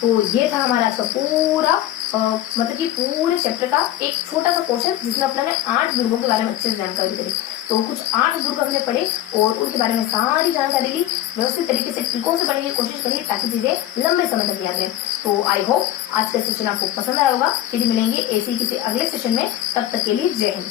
तो ये था हमारा आज का पूरा मतलब कि पूरे चैप्टर का एक छोटा सा क्वेश्चन जिसमें अपने 8 दुर्गों के बारे में अच्छे से जानकारी करी। तो कुछ 8 दुर्ग हमने पढ़े और उनके बारे में सारी जानकारी ली, व्यवस्थित तरीके से ट्रिकों से पढ़ने की कोशिश करिए ताकि चीजें लंबे समय तक याद रहें। तो आई होप आज का सेशन आपको पसंद आया होगा। फिर मिलेंगे ऐसे किसी अगले सेशन में, तब तक के लिए जय हिंद।